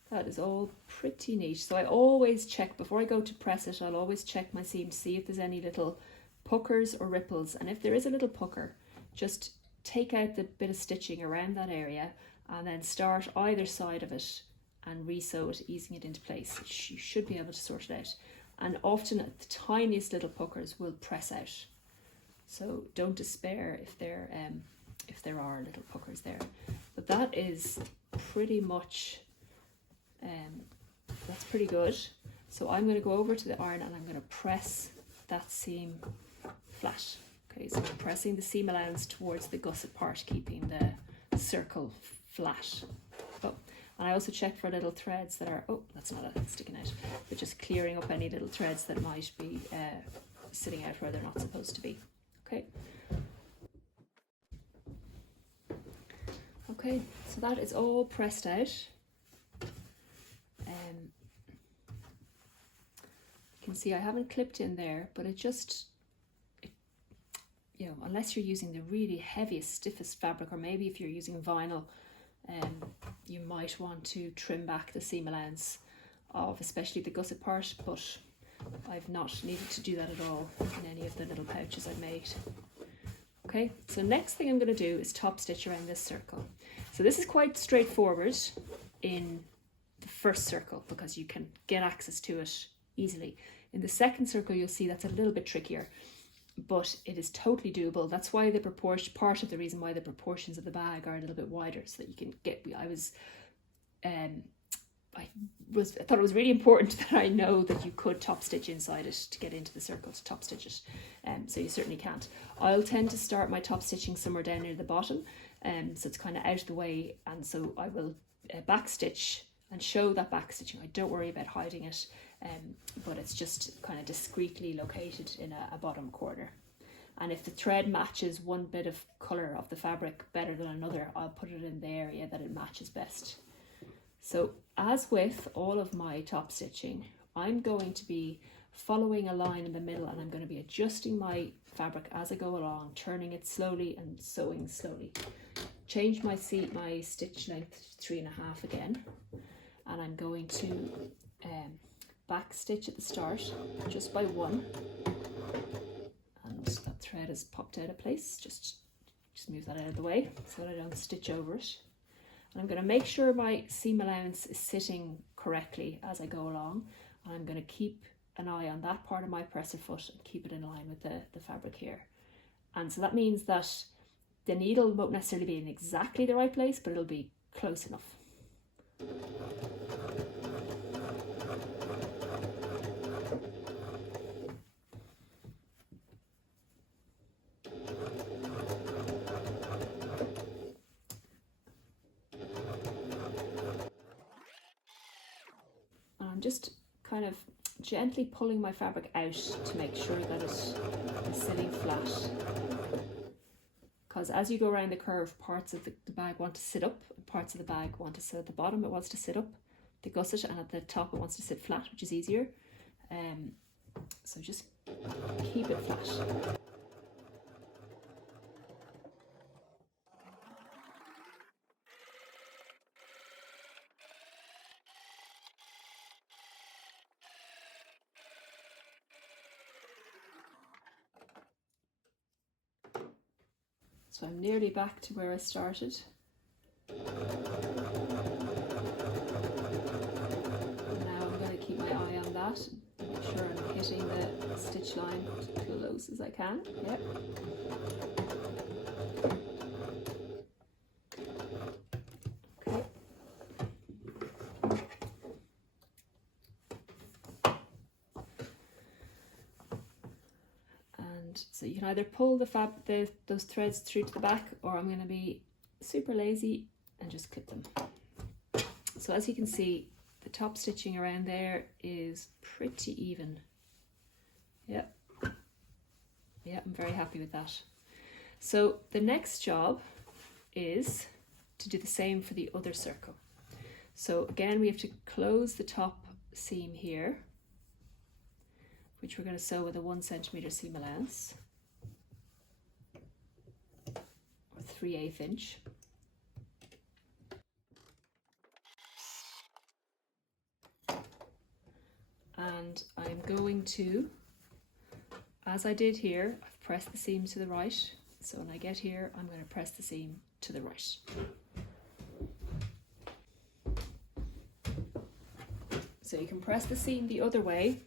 that is all pretty neat. So I always check, before I go to press it, I'll always check my seam to see if there's any little puckers or ripples. And if there is a little pucker, just take out the bit of stitching around that area, and then start either side of it and re-sew it, easing it into place. You should be able to sort it out. And often the tiniest little puckers will press out. So don't despair if there are little puckers there. But that is pretty much, that's pretty good. So I'm going to go over to the iron and I'm going to press that seam flat. Okay, so I'm pressing the seam allowance towards the gusset part, keeping the circle flat. Oh, and I also check for little threads that are, oh, that's not it, sticking out, but just clearing up any little threads that might be sitting out where they're not supposed to be. Okay. Okay, so that is all pressed out. You can see I haven't clipped in there, but you know, unless you're using the really heaviest, stiffest fabric, or maybe if you're using vinyl, you might want to trim back the seam allowance of especially the gusset part, but I've not needed to do that at all in any of the little pouches I've made. Okay, so next thing I'm going to do is top stitch around this circle. So this is quite straightforward in the first circle because you can get access to it easily. In the second circle, you'll see that's a little bit trickier, but it is totally doable. That's why the proportion, part of the reason why the proportions of the bag are a little bit wider, so that you can get, I thought it was really important that I know that you could top stitch inside it to get into the circle to top stitch it. So you certainly can't. I'll tend to start my top stitching somewhere down near the bottom, so it's kind of out of the way, and so I will back stitch and show that back stitching. I don't worry about hiding it, but it's just kind of discreetly located in a bottom corner. And if the thread matches one bit of colour of the fabric better than another, I'll put it in the area that it matches best. So as with all of my top stitching, I'm going to be following a line in the middle, and I'm going to be adjusting my fabric as I go along, turning it slowly and sewing slowly. Change my stitch length to 3.5 again, and I'm going to back stitch at the start just by 1, and that thread is popped out of place. Just move that out of the way so that I don't stitch over it. And I'm going to make sure my seam allowance is sitting correctly as I go along, and I'm going to keep an eye on that part of my presser foot and keep it in line with the fabric here. And so that means that the needle won't necessarily be in exactly the right place, but it'll be close enough. And I'm just kind of gently pulling my fabric out to make sure that it is sitting flat, because as you go around the curve, parts of the bag want to sit up, and parts of the bag want to sit at the bottom. It wants to sit up the gusset, and at the top it wants to sit flat, which is easier. So just keep it flat. So I'm nearly back to where I started. And now I'm going to keep my eye on that, make sure I'm hitting the stitch line as close as I can. Yep. Okay. And so you can either pull those threads through to the back, or I'm going to be super lazy and just clip them. So as you can see, the top stitching around there is pretty even. Yep. Yeah, I'm very happy with that. So the next job is to do the same for the other circle. So again, we have to close the top seam here, which we're going to sew with a 1 centimeter seam allowance, or 3/8 inch. And I'm going to, as I did here, I've pressed the seam to the right. So when I get here, I'm going to press the seam to the right. So you can press the seam the other way,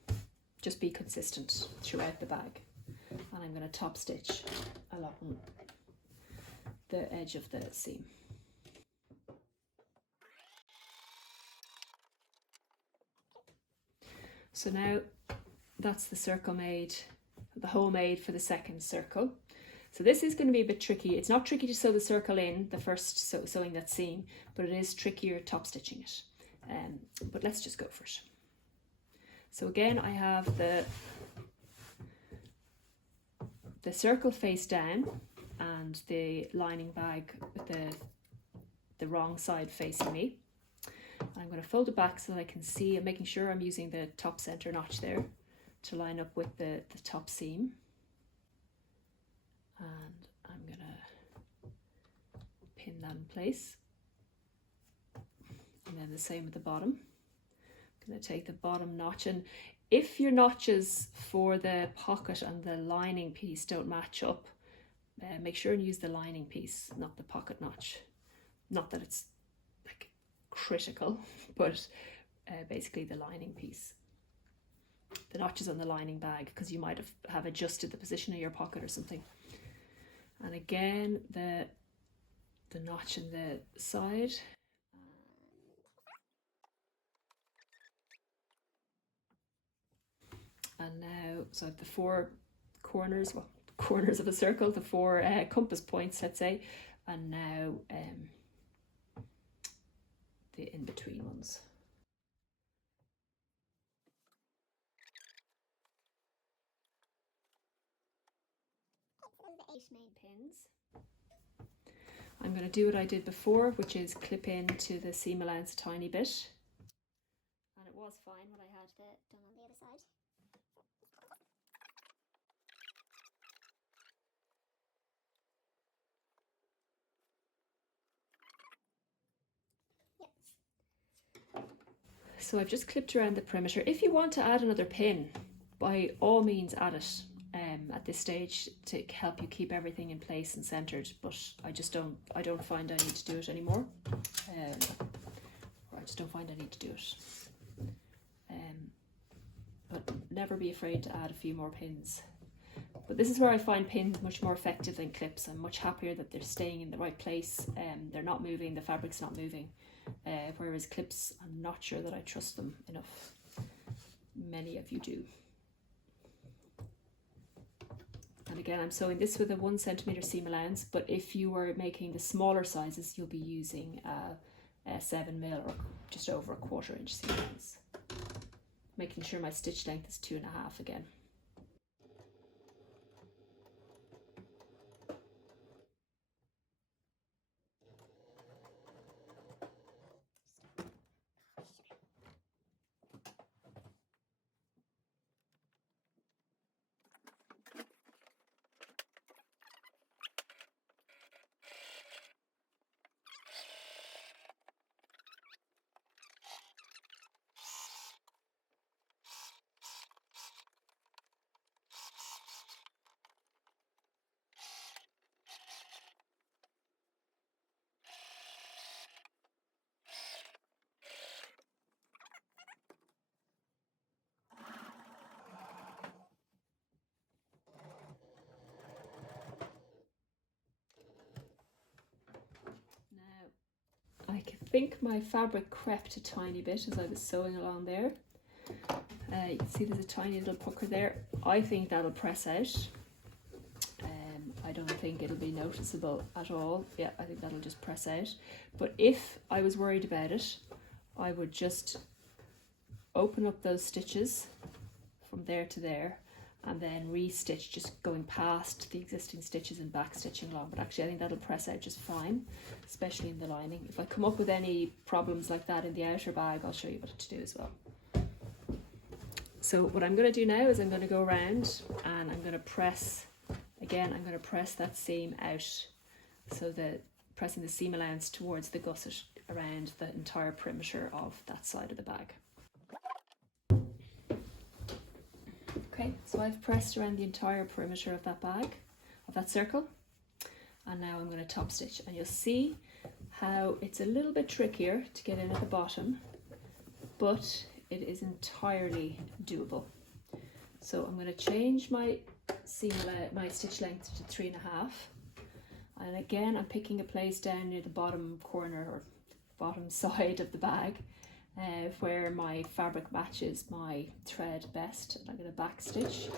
just be consistent throughout the bag. And I'm going to top stitch along the edge of the seam. So now that's the circle made, the hole made for the second circle. So this is going to be a bit tricky. It's not tricky to sew the circle in the first sewing that seam, but it is trickier top stitching it. But let's just go for it. So again, I have the circle face down and the lining bag with the wrong side facing me. I'm going to fold it back so that I can see, and making sure I'm using the top center notch there to line up with the top seam. And I'm going to pin that in place. And then the same with the bottom. I'm going to take the bottom notch, and if your notches for the pocket and the lining piece don't match up, make sure and use the lining piece, not the pocket notch. Not that it's like critical, but basically the lining piece. The notches on the lining bag, because you might have adjusted the position of your pocket or something. And again, the notch in the side. And now, so I have the 4 corners, well, corners of a circle, the 4 compass points, let's say, and now the in-between ones. 8 main pins. I'm going to do what I did before, which is clip into the seam allowance a tiny bit. And it was fine when I had it done on the other side. So I've just clipped around the perimeter. If you want to add another pin, by all means add it at this stage to help you keep everything in place and centered, but I don't find I need to do it anymore. Or I just don't find I need to do it. But never be afraid to add a few more pins. But this is where I find pins much more effective than clips. I'm much happier that they're staying in the right place. They're not moving, the fabric's not moving. Whereas clips, I'm not sure that I trust them enough. Many of you do. And again, I'm sewing this with a 1 centimeter seam allowance, but if you were making the smaller sizes, you'll be using a 7mm or just over a 1/4 inch seam allowance. Making sure my stitch length is 2.5 again. I think my fabric crept a tiny bit as I was sewing along there. You can see there's a tiny little pucker there. I think that'll press out. I don't think it'll be noticeable at all. Yeah, I think that'll just press out. But if I was worried about it, I would just open up those stitches from there to there and then re-stitch, just going past the existing stitches and back stitching along. But actually I think that'll press out just fine, especially in the lining. If I come up with any problems like that in the outer bag, I'll show you what to do as well. So what I'm going to do now is I'm going to go around and I'm going to press, again, I'm going to press that seam out, so that pressing the seam allowance towards the gusset around the entire perimeter of that side of the bag. Okay, so I've pressed around the entire perimeter of that bag, of that circle, and now I'm going to top stitch, and you'll see how it's a little bit trickier to get in at the bottom, but it is entirely doable. So I'm going to change my my stitch length to 3.5, and again I'm picking a place down near the bottom corner or bottom side of the bag, where my fabric matches my thread best. And I'm going to back stitch,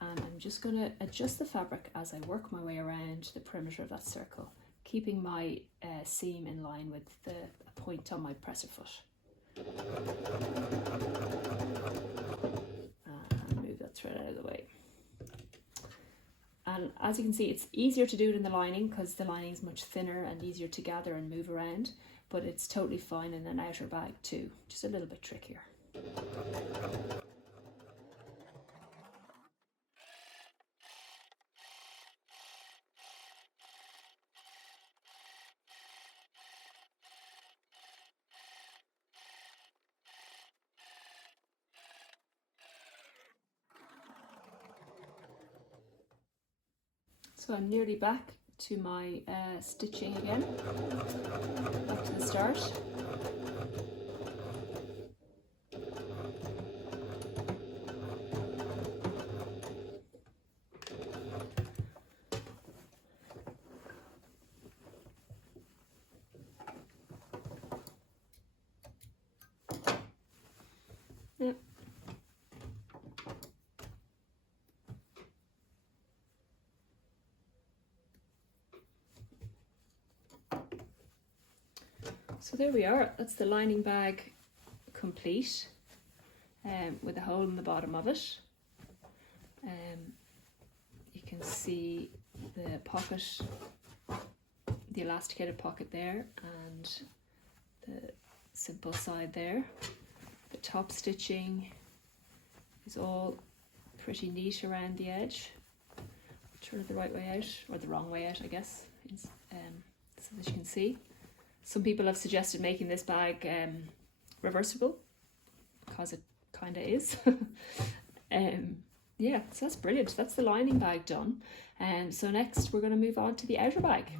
and I'm just going to adjust the fabric as I work my way around the perimeter of that circle, keeping my seam in line with the point on my presser foot. And move that thread out of the way. And as you can see, it's easier to do it in the lining because the lining is much thinner and easier to gather and move around, but it's totally fine in an outer bag too, just a little bit trickier. So I'm nearly back to my stitching again, back to the start. Yep. So there we are, that's the lining bag complete, with a hole in the bottom of it. You can see the pocket, the elasticated pocket there, and the simple side there. The top stitching is all pretty neat around the edge. Turn it the right way out, or the wrong way out, I guess, so that you can see. Some people have suggested making this bag reversible, because it kind of is. Yeah, so that's brilliant. That's the lining bag done. So next we're going to move on to the outer bag.